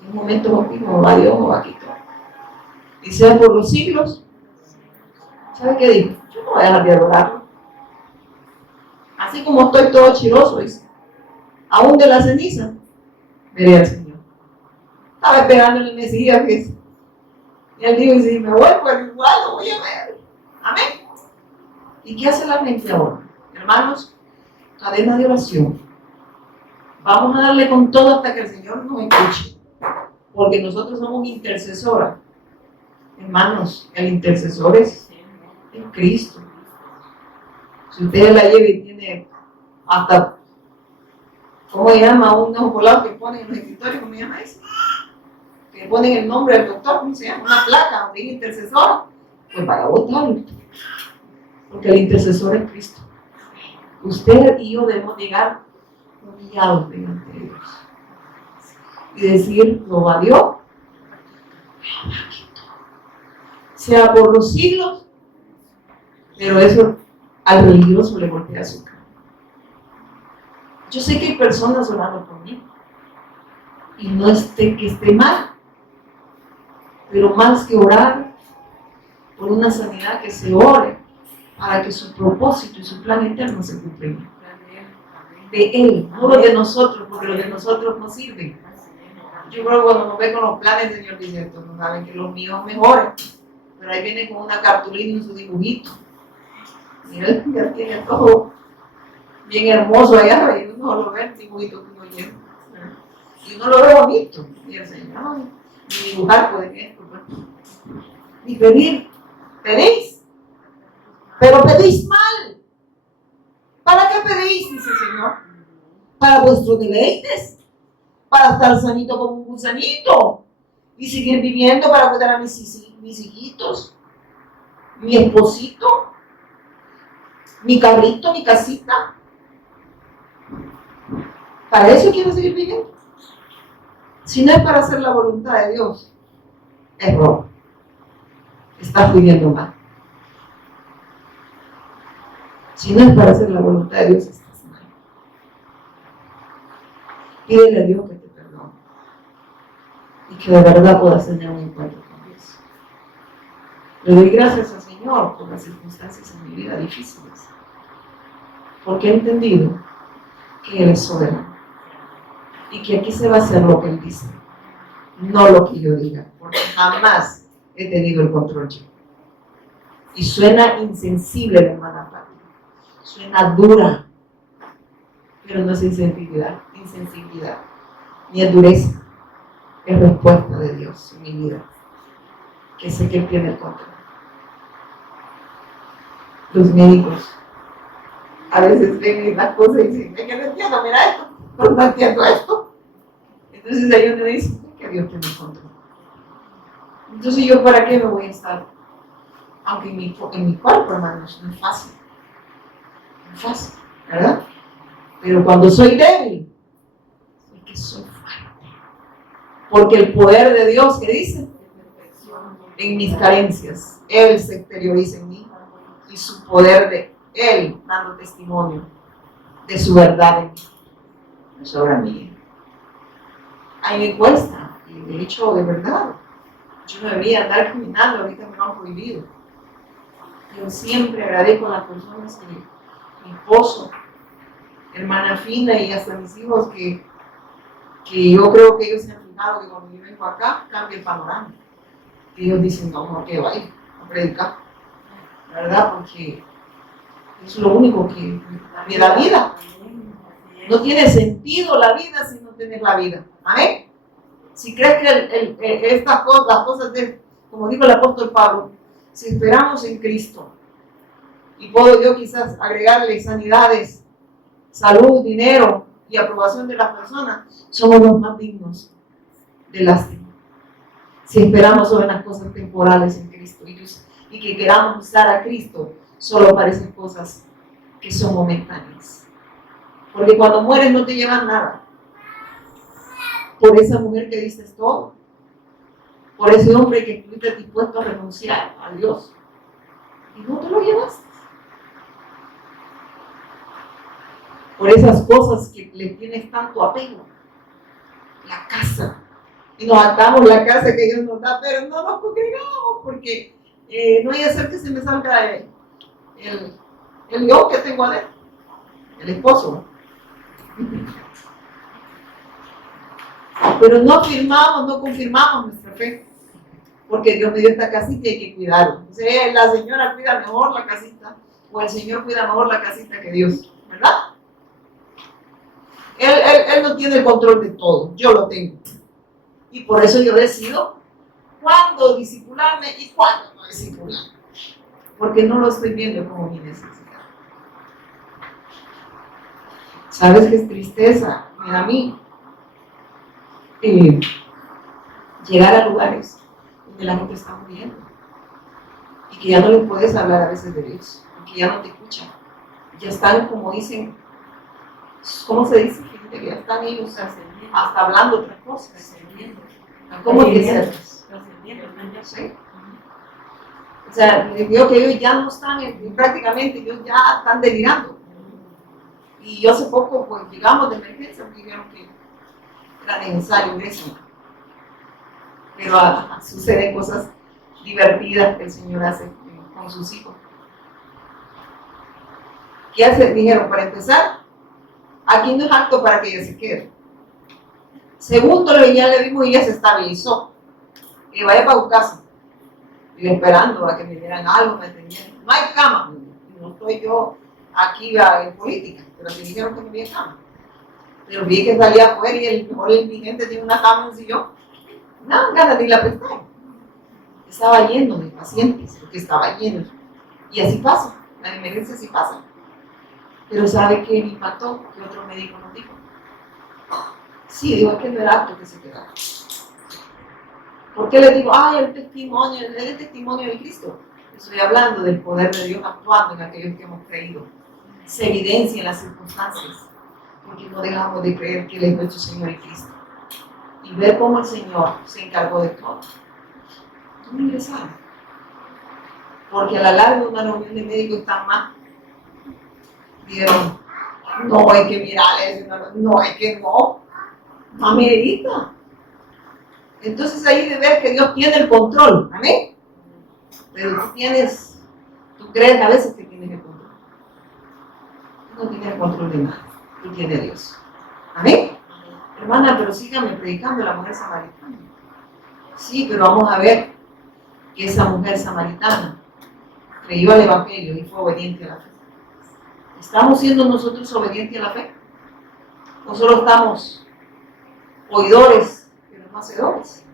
En un momento Job dijo, va Dios, va quito. Y sea por los siglos. ¿Sabe qué dijo? Yo no voy a dejar de adorarlo. Así como estoy todo chiroso, dice, aún de la ceniza, veré al Señor. Estaba esperando en el Mesías, dice. Y él dijo, y si me voy, pues igual lo voy a ver. Amén. ¿Y qué hace la mente ahora? Hermanos, cadena de oración. Vamos a darle con todo hasta que el Señor nos escuche. Porque nosotros somos intercesoras. Hermanos, el intercesor es Cristo. Si usted la lleva y tiene hasta, ¿cómo se llama? Un ojo que ponen en los escritorios, ¿cómo se llama eso? Que ponen el nombre del doctor, ¿cómo se llama? Una placa donde dice intercesor, pues para votarlo, porque el intercesor es Cristo. Usted y yo debemos llegar humillados delante de Dios y decir, lo valió, sea por los siglos, pero eso al religioso le golpea su cara. Yo sé que hay personas orando por mí y no que esté mal, pero más que orar por una sanidad, que se ore para que su propósito y su plan eterno se cumplan. De Él, no los de nosotros, porque los de nosotros no sirven. Yo creo que cuando nos ve con los planes, Señor dice, esto no saben que los míos mejoren, pero ahí viene con una cartulina y su dibujito. Mira, ya tiene todo bien hermoso allá, y uno lo ve el dibujito que uno lleva. Y uno lo ve bonito. Y el Señor, ni dibujar puede que esto, ni pedir. Pedís, pero pedís mal. ¿Para qué pedís? Dice el Señor. Para vuestros deleites, para estar sanito como un gusanito y seguir viviendo para cuidar a mis hijitos, mi esposito, mi carrito, mi casita. Para eso quiero seguir viviendo. Si no es para hacer la voluntad de Dios, error. Estás viviendo mal. Si no es para hacer la voluntad de Dios, estás mal. Pídele a Dios que te perdone y que de verdad puedas tener un encuentro con Dios. Le doy gracias al Señor por las circunstancias en mi vida difíciles, porque he entendido que Él es soberano y que aquí se va a hacer lo que Él dice, no lo que yo diga, porque jamás he tenido el control yo. Y suena insensible la hermana Pati, suena dura, pero no es insensibilidad, ni es dureza, es respuesta de Dios en mi vida, que sé que Él tiene el control. Los médicos a veces ven las cosas y dicen, es que no entiendo, mira esto, no entiendo esto. Entonces ahí uno dice, que Dios tiene el control. Entonces yo, ¿para qué me voy a estar? Aunque en mi cuerpo, hermanos, no es fácil. No es fácil, ¿verdad? Pero cuando soy débil, es que soy fuerte. Porque el poder de Dios, ¿qué dice? En mis carencias, Él se exterioriza en mí y su poder de Él dando testimonio de su verdad en mí, no es obra mía. A mí me cuesta, y de hecho, de verdad, yo no debería andar caminando, ahorita me lo han prohibido. Yo siempre agradezco a las personas que, mi esposo, hermana Fina y hasta mis hijos, que yo creo que ellos se han fijado que cuando yo vengo acá cambia el panorama. Y ellos dicen, no, que vaya a predicar, ¿verdad? Porque es lo único que me da vida. No tiene sentido la vida si no tienes la vida. ¿Amén? Si crees que estas cosas, las cosas de, como dijo el apóstol Pablo, si esperamos en Cristo, y puedo yo quizás agregarle sanidades, salud, dinero y aprobación de las personas, somos los más dignos de lástima. Si esperamos sobre las cosas temporales en Cristo y que queramos usar a Cristo solo para esas cosas que son momentáneas. Porque cuando mueres no te llevan nada. Por esa mujer que dices todo, por ese hombre que estuviste dispuesto a renunciar a Dios y no te lo llevaste. Por esas cosas que le tienes tanto apego, la casa, y nos atamos la casa que Dios nos da, pero no nos congregamos porque no hay que hacer que se me salga el león que tengo adentro, el esposo. Pero no firmamos, no confirmamos nuestra fe, porque Dios me dio esta casita y hay que cuidarla. Entonces, la señora cuida mejor la casita, o el señor cuida mejor la casita que Dios, ¿verdad? Él no tiene el control de todo, yo lo tengo. Y por eso yo decido cuándo discipularme y cuándo no discipularme, porque no lo estoy viendo como mi necesidad. ¿Sabes qué es tristeza? Mira, a mí, llegar a lugares donde la gente está muriendo y que ya no le puedes hablar a veces de Dios, porque ya no te escuchan. Ya están, como dicen, ¿cómo se dice? Que ya están ellos hasta hablando otras cosas. ¿Cómo es que se ¿sí? O sea, digo que ellos ya no están, prácticamente ellos ya están delirando. Y yo hace poco, pues, llegamos de emergencia, porque dijeron que era necesario eso. Pero suceden cosas divertidas que el Señor hace con sus hijos. ¿Qué hace? Dijeron, para empezar, aquí no es apto para que ella se quede. Segundo, ya le vimos y ella se estabilizó. Que vaya para tu casa. Y esperando a que me dieran algo, me atendieran. No hay cama. No estoy yo aquí en política, pero me dijeron que no había cama. Pero vi que salía afuera y el mejor indigente tiene una cama en un sillón. No, ganas ni la pestaña. Estaba lleno de pacientes, porque estaba lleno. Y así pasa, la emergencia así pasa. Pero ¿sabe qué me impactó? Que otro médico nos dijo. Sí, digo, es que no era apto que se quedara. ¿Por qué le digo, ay, el testimonio, es el testimonio de Cristo? Estoy hablando del poder de Dios actuando en aquellos que hemos creído. Se evidencia en las circunstancias, porque no dejamos de creer que Él es nuestro Señor y Cristo. Y ver cómo el Señor se encargó de todo. No ingresaron. Porque a la larga una reunión de médicos está más. Dijeron, no, hay que mirarle, no, es que no amerita. Entonces ahí de ver que Dios tiene el control, amén. Pero tú crees a veces que tienes el control. Tú no tienes el control de nada, tú tienes Dios. Amén. Hermana, pero sígame predicando la mujer samaritana. Sí, pero vamos a ver que esa mujer samaritana creyó al Evangelio y fue obediente a la fe. ¿Estamos siendo nosotros obedientes a la fe? ¿O solo estamos oidores, pero no hacedores?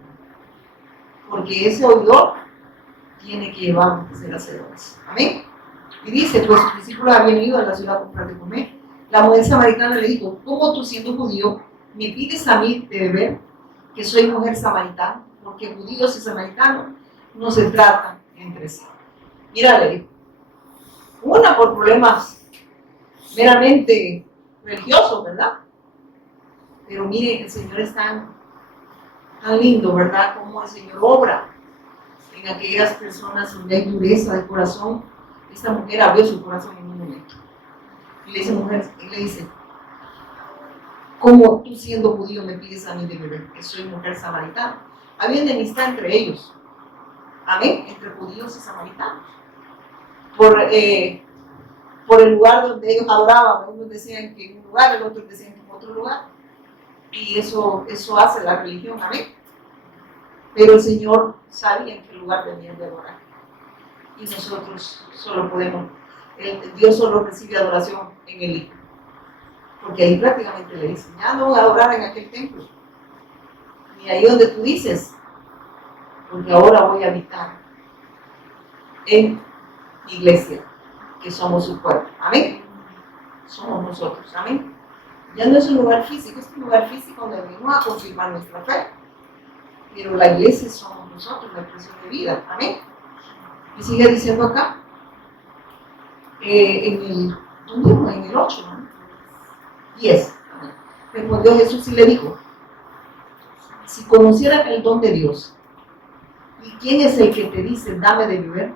Porque ese oidor tiene que llevarnos a ser hacedores. Amén. Y dice, pues sus discípulos habían ido a la ciudad a comprar de comer. La mujer samaritana le dijo, ¿cómo tú siendo judío me pides a mí de beber, que soy mujer samaritana? Porque judíos y samaritanos no se tratan entre sí. Mira, le dijo, una por problemas meramente religiosos, ¿verdad? Pero mire, el Señor es tan lindo, ¿verdad? Como el Señor obra en aquellas personas donde hay dureza de corazón. Esta mujer abrió su corazón en un momento. Y le dice, mujer, y le dice, ¿cómo tú siendo judío me pides a mí de beber? Que soy mujer samaritana. Había enemistad entre ellos. Amén, entre judíos y samaritanos. Por el lugar donde ellos adoraban. Unos decían que en un lugar, el otro decían que en otro lugar. Y eso hace la religión, amén. Pero el Señor sabía en qué lugar debían de adorar. Y nosotros solo podemos, Dios solo recibe adoración en el Hijo. Porque ahí prácticamente le dicen, ya no voy a adorar en aquel templo. Ni ahí donde tú dices, porque ahora voy a habitar en mi iglesia, que somos su cuerpo. Amén. Somos nosotros, amén. Ya no es un lugar físico, es un lugar físico donde venimos a confirmar nuestra fe. Pero la iglesia somos nosotros, la expresión de vida, amén. Y sigue diciendo acá, en el 8, ¿no? 10. Respondió Jesús y le dijo, si conocieras el don de Dios, ¿y quién es el que te dice, dame de beber?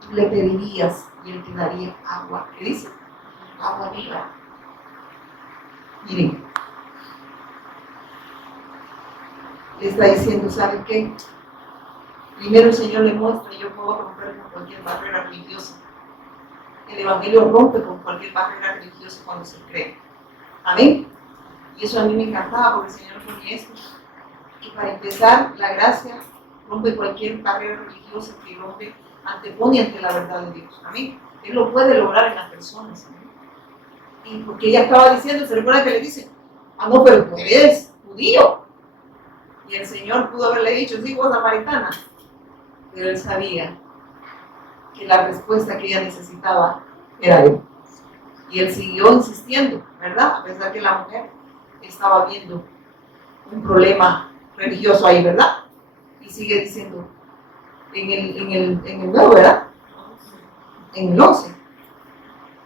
Tú le pedirías y él te daría agua. ¿Qué dice? Agua viva. Miren, le está diciendo, ¿saben qué? Primero el Señor le muestra, yo puedo romper con cualquier barrera religiosa. El Evangelio rompe con cualquier barrera religiosa cuando se cree. Amén. Y eso a mí me encantaba porque el Señor ponía esto. Que para empezar, la gracia rompe cualquier barrera religiosa que el hombre antepone ante la verdad de Dios. Amén. Él lo puede lograr en las personas. Amén. Y porque ella estaba diciendo, se recuerda que le dice, no, pero tú eres judío. Y el Señor pudo haberle dicho, sí, vos samaritana. Pero él sabía que la respuesta que ella necesitaba era Él. Y él siguió insistiendo, ¿verdad? A pesar que la mujer estaba viendo un problema religioso ahí, ¿verdad? Y sigue diciendo, en el nuevo, ¿verdad? En el 11.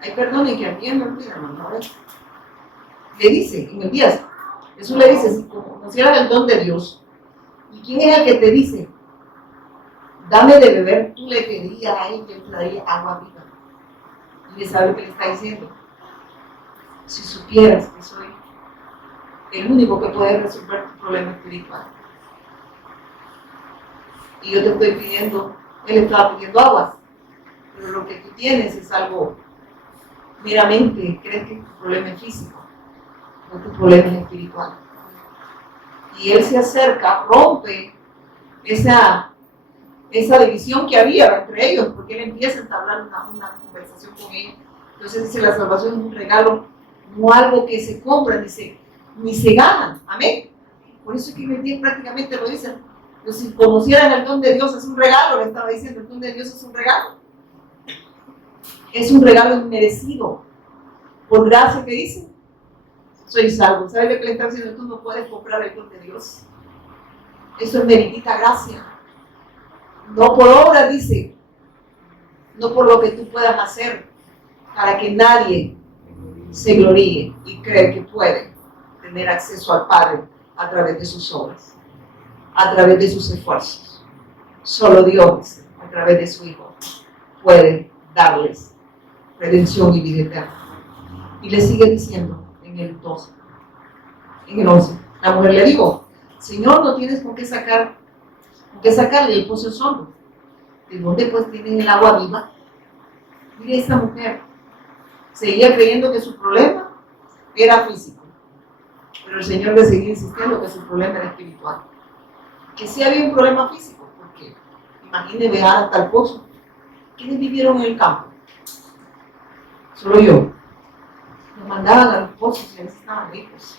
Ay, perdonen que a mí me olvida, hermano. A ver. Le dice, en el 10, Jesús le dice, si conocieras el don de Dios, ¿y quién es el que te dice, dame de beber? Tú le pedirías a él que te daría agua viva. Y le sabe lo que le está diciendo. Si supieras que soy el único que puede resolver tu problema espiritual. Y yo te estoy pidiendo, él estaba pidiendo agua, pero lo que tú tienes es algo meramente, crees que tu problema es físico, no tu problema es espiritual. Y él se acerca, rompe esa división que había entre ellos, porque él empieza a entablar una conversación con ellos. Entonces dice, la salvación es un regalo, no algo que se compra ni se gana. Amén. Por eso es que en el 10 prácticamente lo dicen. Entonces, si conocieran el don de Dios, es un regalo, le estaba diciendo, el don de Dios es un regalo. Es un regalo inmerecido. Por gracia que dice, soy salvo. ¿Sabes lo que le está diciendo? Tú no puedes comprar el don de Dios. Eso es meritita gracia. No por obra, dice, no por lo que tú puedas hacer, para que nadie se gloríe y cree que puede tener acceso al Padre a través de sus obras, a través de sus esfuerzos. Solo Dios, a través de su Hijo, puede darles redención y vida eterna. Y le sigue diciendo en el 12, en el 11, la mujer le dijo, Señor, no tienes con qué sacarle, el pozo es hondo. ¿De dónde pues tienes el agua viva? Mire, esta mujer seguía creyendo que su problema era físico, pero el Señor le seguía insistiendo que su problema era espiritual. Que sí había un problema físico, porque imagínense viajar hasta el pozo. ¿Quiénes vivieron en el campo? Solo yo. Nos mandaban a los pozos y a veces estaban ricos.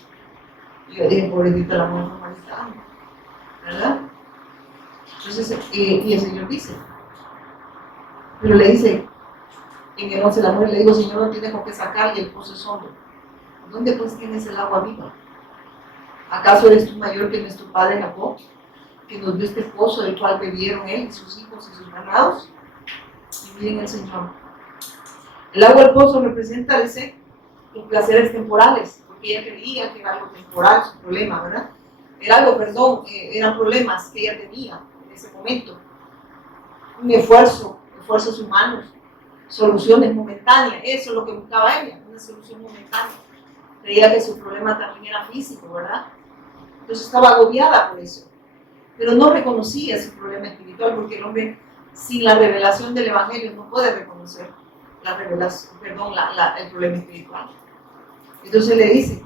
Y yo dije, pobrecita la mujer normalizada, ¿verdad? Entonces, y el Señor dice, pero le dice, en el 11 la mujer le dijo, Señor, no tienes con qué sacarle, el pozo es hondo. ¿Dónde pues tienes el agua viva? ¿Acaso eres tú mayor que nuestro padre Jacob, que nos dio este pozo del cual bebieron él y sus hijos y sus ganados? Y miren el Señor. El agua del pozo representa, dice, los placeres temporales, porque ella creía que era algo temporal su problema, ¿verdad? Eran problemas que ella tenía en ese momento. Un esfuerzos humanos, soluciones momentáneas, eso es lo que buscaba ella, una solución momentánea. Creía que su problema también era físico, ¿verdad? Entonces estaba agobiada por eso, pero no reconocía su problema espiritual, porque el hombre sin la revelación del Evangelio no puede reconocer el problema espiritual. Entonces le dice,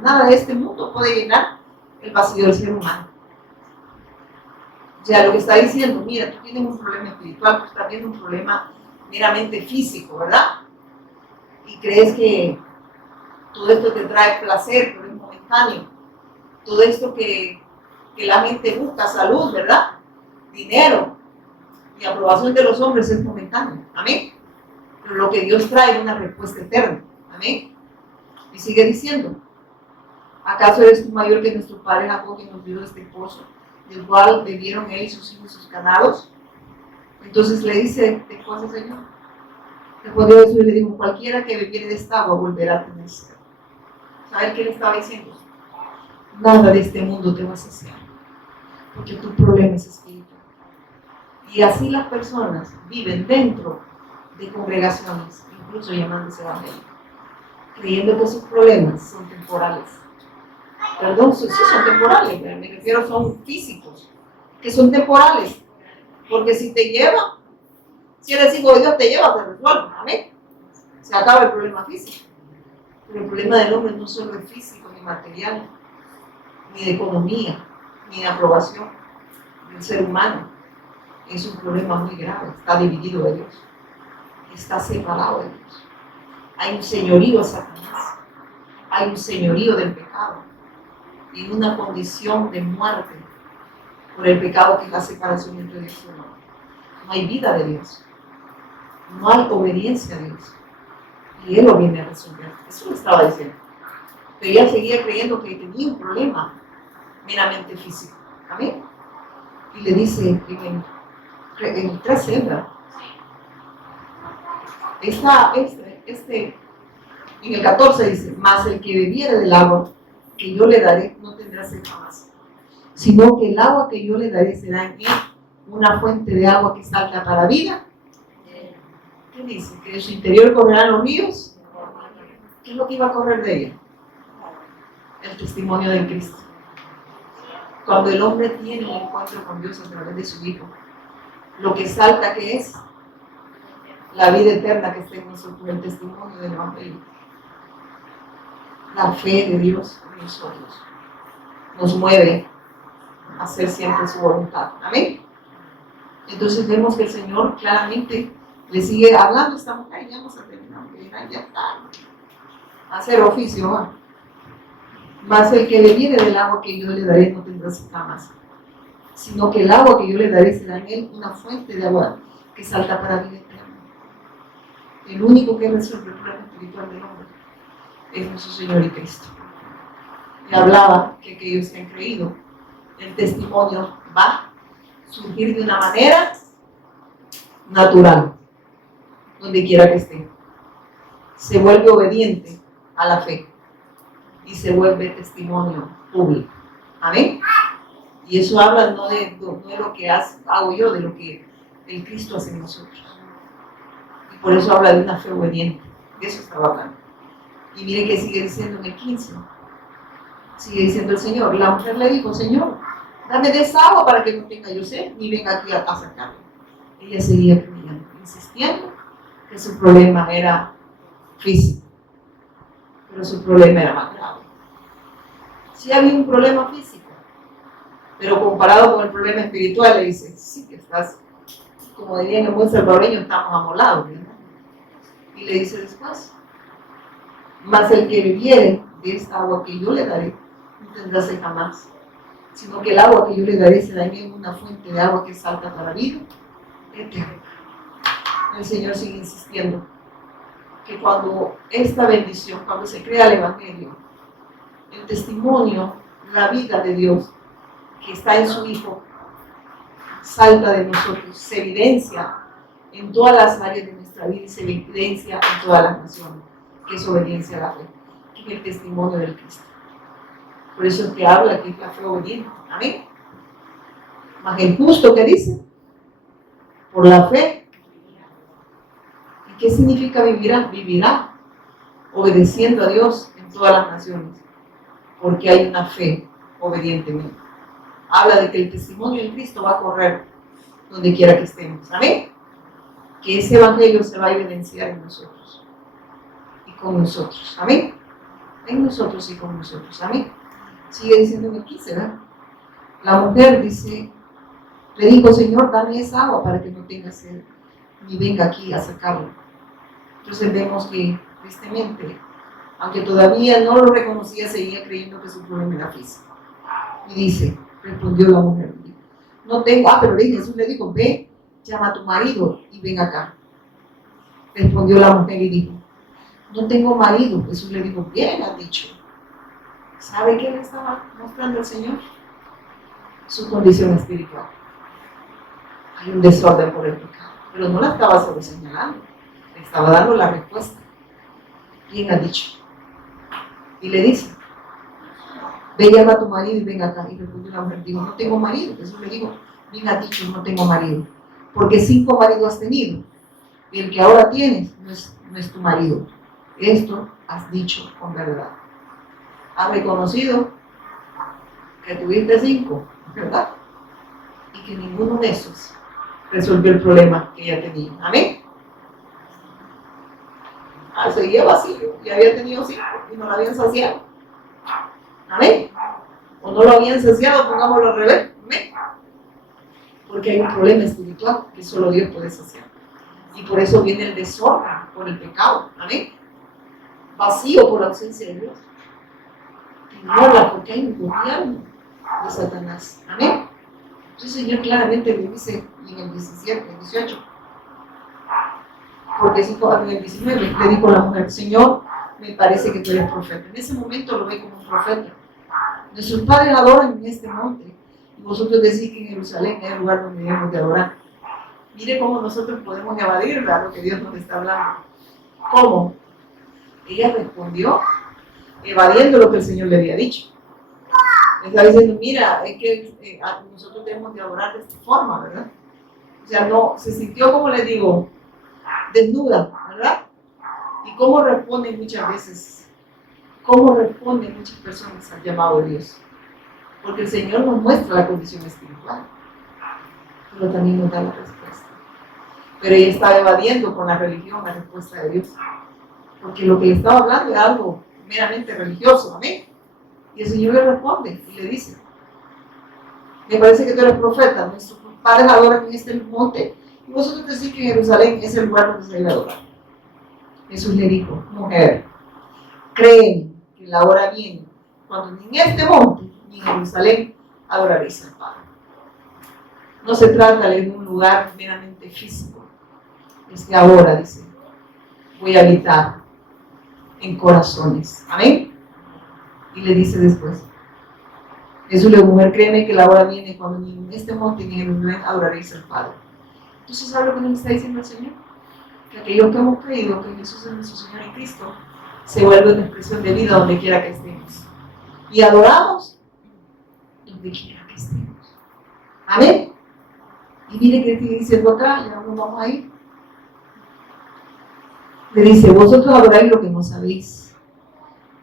nada de este mundo puede llenar el vacío del ser humano. O sea, lo que está diciendo, mira, tú tienes un problema espiritual, tú estás viendo un problema meramente físico, ¿verdad? Y crees que todo esto te trae placer, pero es momentáneo. Todo esto que la gente busca, salud, ¿verdad? Dinero y aprobación de los hombres es momentáneo. Amén. Pero lo que Dios trae es una respuesta eterna. Amén. Y sigue diciendo, ¿acaso eres tú mayor que nuestro padre Jacob, que nos dio este pozo, del cual bebieron él y sus hijos y sus ganados? Entonces le dice, después el Señor, respondió Jesús y le dijo, cualquiera que bebiere de esta agua volverá a tener sed. ¿Sabes qué le estaba diciendo? Nada de este mundo te va a saciar, porque tu problema es espiritual. Y así las personas viven dentro de congregaciones, incluso llamándose evangélicos, creyendo que sus problemas son temporales. Perdón, sí son temporales, pero me refiero son físicos, que son temporales, porque si te lleva, si eres hijo de Dios, te lleva, te resuelve, amén. Se acaba el problema físico. Pero el problema del hombre no solo es físico, ni material, ni de economía, ni de aprobación del ser humano. Es un problema muy grave, está dividido de Dios, está separado de Dios. Hay un señorío de Satanás, hay un señorío del pecado y una condición de muerte por el pecado que es la separación entre Dios y el hombre. No hay vida de Dios, no hay obediencia a Dios. Y Él lo viene a resolver. Eso lo estaba diciendo. Pero ella seguía creyendo que tenía un problema meramente físico. Amén. Y le dice en el 13, ¿verdad? En el 14 dice, mas el que bebiere del agua que yo le daré no tendrá sed jamás, sino que el agua que yo le daré será en él una fuente de agua que salta para vida. ¿Qué dice? Que de su interior correrán los ríos. ¿Qué es lo que iba a correr de ella? El testimonio de Cristo. Cuando el hombre tiene un encuentro con Dios a través de su Hijo, lo que salta, ¿qué es? La vida eterna que está en nosotros, el testimonio del Evangelio. La fe de Dios en nosotros nos mueve a hacer siempre su voluntad. Amén. Entonces vemos que el Señor claramente le sigue hablando a esta mujer. Ya vamos a terminar, ya está. Hacer oficio, ¿no? Mas el que bebiere del agua que yo le daré no tendrá sed jamás, sino que el agua que yo le daré será en él una fuente de agua que salta para vida eterna. El único que resuelve el problema espiritual del hombre es nuestro Señor y Cristo. Y hablaba que aquellos que han creído, el testimonio va a surgir de una manera natural, donde quiera que esté. Se vuelve obediente a la fe y se vuelve testimonio público. Amén. Y eso habla no de lo que hago yo, de lo que el Cristo hace en nosotros. Y por eso habla de una fe obediente. De eso estaba hablando. Y miren que sigue diciendo en el 15. Sigue diciendo el Señor. La mujer le dijo, Señor, dame de esa agua para que no tenga yo sed, ni venga aquí a sacarme. Ella seguía creyendo, insistiendo que su problema era físico, pero su problema era más grave. Sí había un problema físico, pero comparado con el problema espiritual, le dice, sí que estás, como dirían en buen salvadoreño, estamos amolados, ¿verdad? Y le dice después, mas el que bebiere de esta agua que yo le daré, no tendrá sed jamás, sino que el agua que yo le daré será en él una fuente de agua que salta para la vida eterna. El Señor sigue insistiendo que cuando esta bendición, cuando se crea el Evangelio, el testimonio, la vida de Dios que está en su Hijo, salta de nosotros, se evidencia en todas las áreas de nuestra vida y se evidencia en todas las naciones, que es obediencia a la fe, que es el testimonio del Cristo. Por eso es que habla que es la fe obediente. Amén. Mas el justo que dice, por la fe. ¿Y qué significa vivirá? Vivirá obedeciendo a Dios en todas las naciones, porque hay una fe obediente en él. Habla de que el testimonio de Cristo va a correr donde quiera que estemos. Amén. Que ese evangelio se va a evidenciar en nosotros y con nosotros. Amén. En nosotros y con nosotros. Amén. Sigue diciendo en el 15, ¿verdad? La mujer dice, le dijo, Señor, dame esa agua para que no tenga sed, ni venga aquí a sacarlo. Entonces vemos que, tristemente, aunque todavía no lo reconocía, seguía creyendo que su problema era físico. Y dice, respondió la mujer, no tengo, pero Jesús le dijo, ve, llama a tu marido y ven acá. Respondió la mujer y dijo, no tengo marido. Jesús le dijo, bien has dicho. ¿Sabe qué le estaba mostrando el Señor? Su condición espiritual. Hay un desorden por el pecado, pero no la estaba solo señalando, le estaba dando la respuesta. Bien has dicho. Y le dice, ve, llama a tu marido y ven acá. Y respondió la mujer, dijo, no tengo marido. Jesús le dijo, bien has dicho, no tengo marido, porque 5 maridos has tenido, y el que ahora tienes no es tu marido. Esto has dicho con verdad. Has reconocido que tuviste 5, ¿verdad? Y que ninguno de esos resolvió el problema que ella tenía. Amén. Seguía vacío y había tenido 5 y no lo habían saciado. Amén. O no lo habían saciado, pongámoslo al revés. Amén. Porque hay un problema espiritual que solo Dios puede saciar. Y por eso viene el desorden por el pecado. Amén. Vacío por la ausencia de Dios. Tiniebla porque hay un gobierno de Satanás. Amén. Entonces el Señor claramente le dice en el 17, el 18, Porque en el 19 le dijo a la mujer, Señor, me parece que tú eres profeta. En ese momento lo ve como un profeta. Nuestros padres adoran en este monte y vosotros decís que en Jerusalén es el lugar donde debemos de adorar. Mire cómo nosotros podemos evadir lo que Dios nos está hablando. ¿Cómo? Ella respondió evadiendo lo que el Señor le había dicho. Le estaba diciendo, mira, es que nosotros debemos de adorar de esta forma, ¿verdad? O sea, no, se sintió, como les digo, desnuda, ¿verdad? ¿Y cómo responden muchas veces? ¿Cómo responden muchas personas al llamado de Dios? Porque el Señor nos muestra la condición espiritual, pero también nos da la respuesta. Pero ella estaba evadiendo con la religión la respuesta de Dios, porque lo que le estaba hablando era algo meramente religioso, amén. Y el Señor le responde y le dice, me parece que tú eres profeta, nuestros padres adoran en este monte y vosotros decís que Jerusalén es el lugar donde se debe adorar. Jesús le dijo, mujer, créeme que la hora viene cuando ni en este monte ni en Jerusalén adoraréis al Padre. No se trata de un lugar meramente físico, es que ahora, dice, voy a habitar en corazones. Amén. Y le dice después, Jesús le dijo, mujer, créeme que la hora viene cuando ni en este monte ni en Jerusalén adoraréis al Padre. Entonces, ¿sabe lo que nos está diciendo el Señor? Que aquellos que hemos creído que Jesús es nuestro Señor y Cristo se vuelve una expresión de vida donde quiera que estemos. Y adoramos donde quiera que estemos. Amén. Y mire que sigue diciendo acá, ya nos vamos a ir. Le dice, vosotros adoráis lo que no sabéis.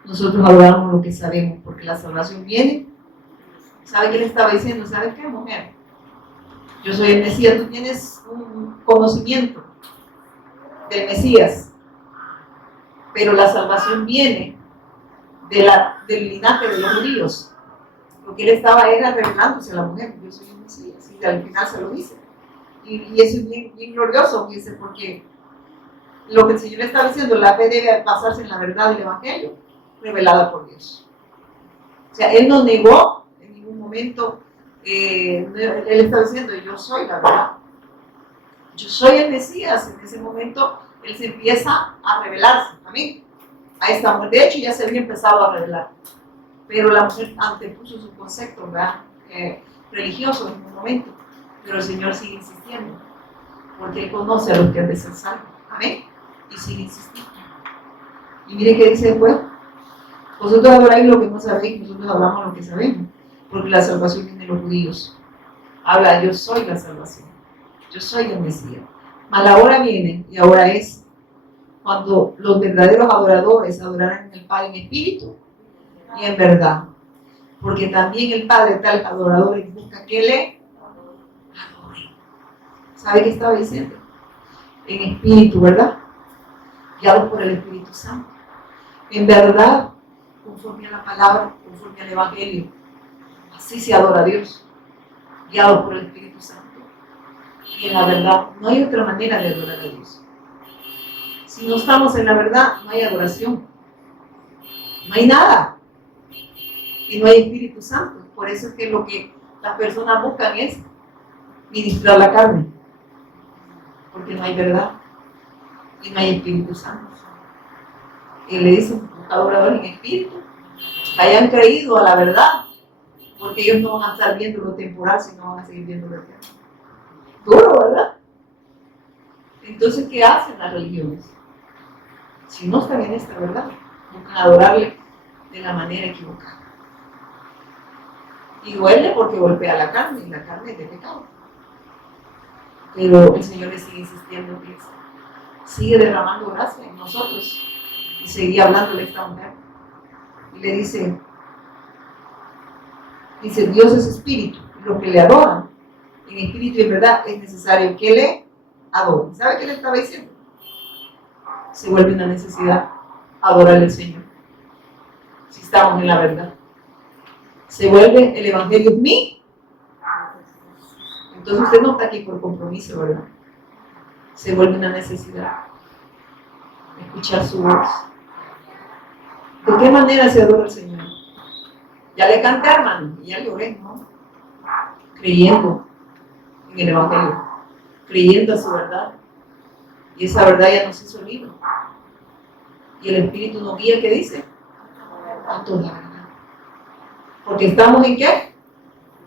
Nosotros adoramos lo que sabemos, porque la salvación viene. ¿Sabe qué le estaba diciendo? ¿Sabe qué, mujer? Yo soy el Mesías, tú tienes un conocimiento del Mesías, pero la salvación viene del linaje de los judíos. Lo que él estaba era revelándose a la mujer, yo soy el Mesías, y al final se lo dice. Y eso es bien, bien glorioso, dice, porque lo que el Señor está diciendo, la fe debe basarse en la verdad del Evangelio, revelada por Dios. O sea, él no negó en ningún momento, él está diciendo, yo soy la verdad. Yo soy el Mesías. En ese momento, él se empieza a revelarse a mí, a esta mujer. De hecho, ya se había empezado a revelar. Pero la mujer antepuso su concepto, ¿verdad? Religioso en un momento. Pero el Señor sigue insistiendo, porque él conoce a los que han de ser salvos. Amén. Y sigue insistiendo. Y mire qué dice después. Vosotros adoráis lo que no sabéis, nosotros adoramos lo que sabemos, porque la salvación viene de los judíos. Habla, yo soy la salvación, yo soy el Mesías. Mas la hora viene, y ahora es, cuando los verdaderos adoradores adorarán al Padre en espíritu y en verdad. Porque también el Padre, tales adoradores, busca que le adoren. ¿Sabe qué estaba diciendo? En espíritu, ¿verdad? Guiados por el Espíritu Santo. En verdad, conforme a la palabra, conforme al Evangelio. Así se adora a Dios, guiado por el Espíritu Santo. Y en la verdad, no hay otra manera de adorar a Dios. Si no estamos en la verdad, no hay adoración. No hay nada. Y no hay Espíritu Santo. Por eso es que lo que las personas buscan es ministrar la carne. Porque no hay verdad. Y no hay Espíritu Santo. Y le dicen, adoradores en espíritu, que hayan creído a la verdad, porque ellos no van a estar viendo lo temporal, sino van a seguir viendo lo eterno. Duro, ¿verdad? Entonces, ¿qué hacen las religiones? Si no están en esta verdad, buscan adorarle de la manera equivocada. Y duele porque golpea la carne, y la carne es de pecado. Pero el Señor le sigue insistiendo que sigue derramando gracia en nosotros. Y seguía hablándole a esta mujer. Y le dice, Dios es espíritu, y los que le adoran en espíritu y en verdad es necesario que le adoren. ¿Sabe qué le estaba diciendo? Se vuelve una necesidad adorar al Señor, si estamos en la verdad. Se vuelve el Evangelio en mí. Entonces usted no está aquí por compromiso, ¿verdad? Se vuelve una necesidad escuchar su voz. ¿De qué manera se adora al Señor? Ya le canté, hermano, y ya le oré, ¿no? Creyendo en el Evangelio, creyendo a su verdad, Y esa verdad ya nos hizo libro. Y el Espíritu nos guía, ¿qué dice? A toda la verdad. Porque estamos ¿en qué?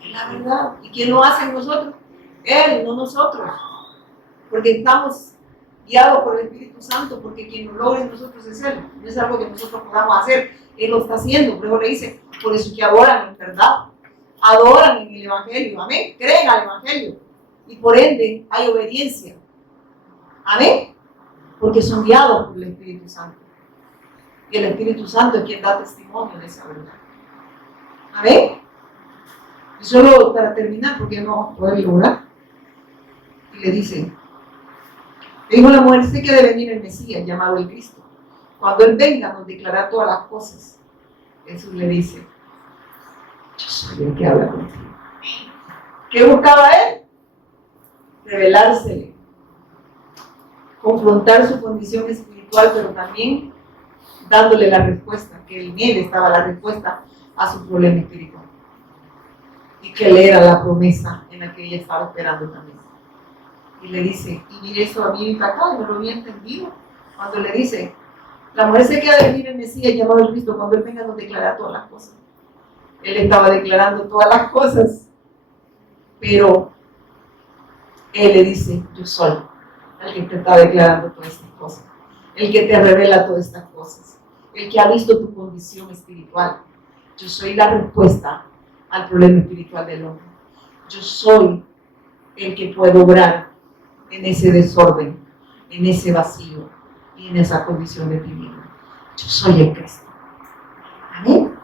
En la verdad. ¿Y quién lo hace en nosotros? Él, no nosotros. Porque estamos guiados por el Espíritu Santo, porque quien lo logra en nosotros es Él. No es algo que nosotros podamos hacer. Él lo está haciendo. Por eso le dice, por eso que adoran en verdad. Adoran en el Evangelio. Amén. Creen al Evangelio. Y por ende hay obediencia. Amén. Porque son guiados por el Espíritu Santo. Y el Espíritu Santo es quien da testimonio de esa verdad. Amén. Y solo para terminar, porque no puedo lograr. Y le dice, dijo la mujer, sé que debe venir el Mesías, llamado el Cristo. Cuando Él venga, nos declarará todas las cosas. Jesús le dice, yo soy el que habla contigo. ¿Qué buscaba Él? Revelársele. Confrontar su condición espiritual, pero también dándole la respuesta, que en Él estaba la respuesta a su problema espiritual. Y que Él era la promesa en la que ella estaba esperando también. Y le dice, y mire, eso a mí me impactó y no lo había entendido. Cuando le dice, la mujer se queda de venir el Mesías llamado el Cristo, cuando Él venga nos declarará todas las cosas. Él estaba declarando todas las cosas, pero Él le dice, yo soy el que te está declarando todas estas cosas, el que te revela todas estas cosas, el que ha visto tu condición espiritual. Yo soy la respuesta al problema espiritual del hombre. Yo soy el que puede obrar en ese desorden, en ese vacío y en esa condición de tiniebla. Yo soy el Cristo. Amén.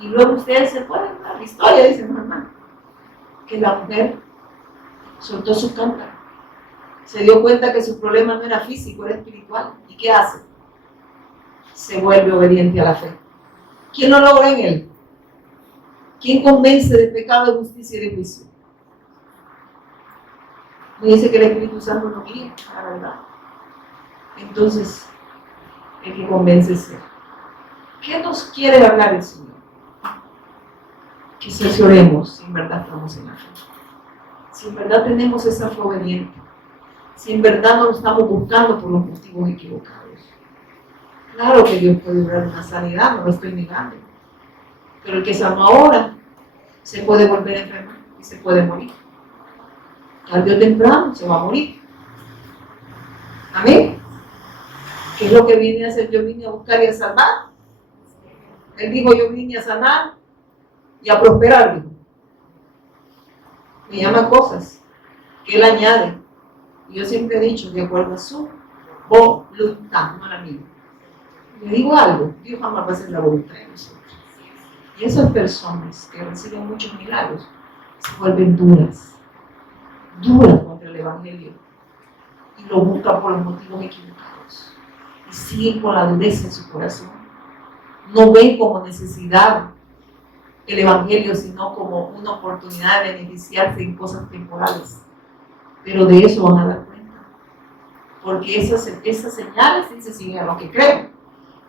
Y luego ustedes se pueden dar la historia, dicen hermano, que la mujer soltó su cántaro, se dio cuenta que su problema no era físico, era espiritual. ¿Y qué hace? Se vuelve obediente a la fe. ¿Quién lo logra en él? ¿Quién convence de pecado, de justicia y de juicio? Me dice que el Espíritu Santo no guía a la verdad. Entonces, el que convence es Él. ¿Qué nos quiere hablar el Señor? Que cercioremos si en verdad estamos en la fe. Si en verdad tenemos esa fe obediente. Si en verdad no lo estamos buscando por los motivos equivocados. Claro que Dios puede obrar una sanidad, no lo estoy negando. Pero el que sanó ahora se puede volver a enfermar y se puede morir. Tarde o temprano se va a morir. Amén. ¿Qué es lo que vine a hacer? Yo vine a buscar y a salvar. Él dijo, yo vine a sanar y a prosperar. Dijo. Me llama cosas que Él añade. Y yo siempre he dicho, de acuerdo a su voluntad, no a la mía. Le digo algo, Dios jamás va a hacer la voluntad de nosotros. Y esas personas que reciben muchos milagros se vuelven duras contra el Evangelio y lo buscan por los motivos equivocados y siguen con la dureza en su corazón. No ven como necesidad el Evangelio, sino como una oportunidad de beneficiarse en cosas temporales. Pero de eso van a dar cuenta, porque esas señales sí se siguen a los que creen,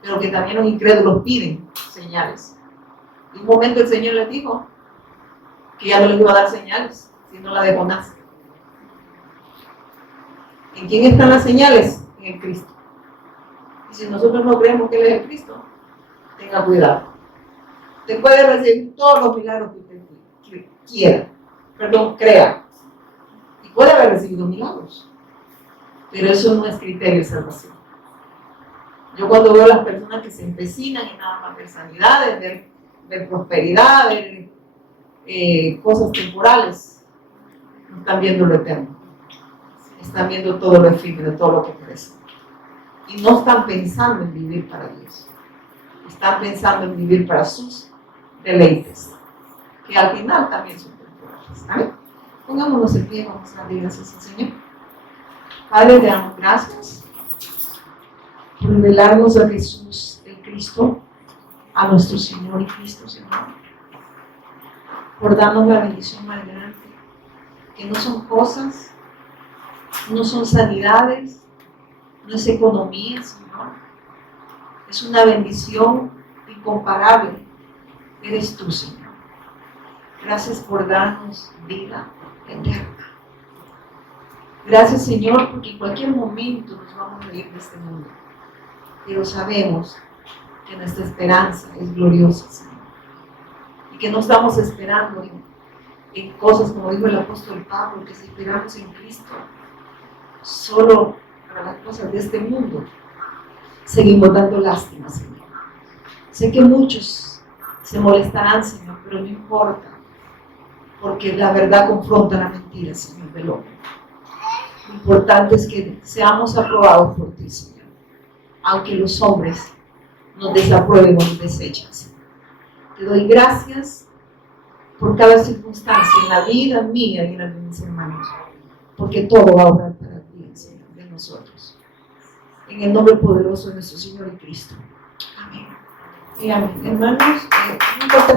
pero que también los incrédulos piden señales. Y un momento el Señor les dijo que ya no les iba a dar señales, sino la de Jonás. ¿En quién están las señales? En el Cristo. Y si nosotros no creemos que Él es el Cristo, tenga cuidado. Usted puede recibir todos los milagros que usted quiera, crea. Y puede haber recibido milagros, pero eso no es criterio de salvación. Yo cuando veo a las personas que se empecinan en nada más ver sanidades, ver prosperidad, ver cosas temporales, no están viendo lo eterno. Están viendo todo lo efímero, todo lo que crece. Y no están pensando en vivir para Dios. Están pensando en vivir para sus deleites, que al final también son temporales. ¿Amén? Pongámonos en pie, vamos a darle gracias al Señor. Padre, te damos gracias por revelarnos a Jesús, el Cristo, a nuestro Señor y Cristo, Señor. Por darnos la bendición más grande, que no son cosas, no son sanidades, no es economía, Señor. Es una bendición incomparable. Eres tú, Señor. Gracias por darnos vida eterna. Gracias, Señor, porque en cualquier momento nos vamos a ir de este mundo. Pero sabemos que nuestra esperanza es gloriosa, Señor. Y que no estamos esperando en cosas, como dijo el apóstol Pablo, que si esperamos en Cristo, solo para las cosas de este mundo, seguimos dando lástima, Señor. Sé que muchos se molestarán, Señor, pero no importa, porque la verdad confronta la mentira, Señor, del hombre. Lo importante es que seamos aprobados por ti, Señor, aunque los hombres nos desaprueben o nos desechen, Señor. Te doy gracias por cada circunstancia en la vida mía y en la de mis hermanos, porque todo va a obrar para el bien, Señor, de nosotros. En el nombre poderoso de nuestro Señor y Cristo. Amén. Y amén. Hermanos, no importa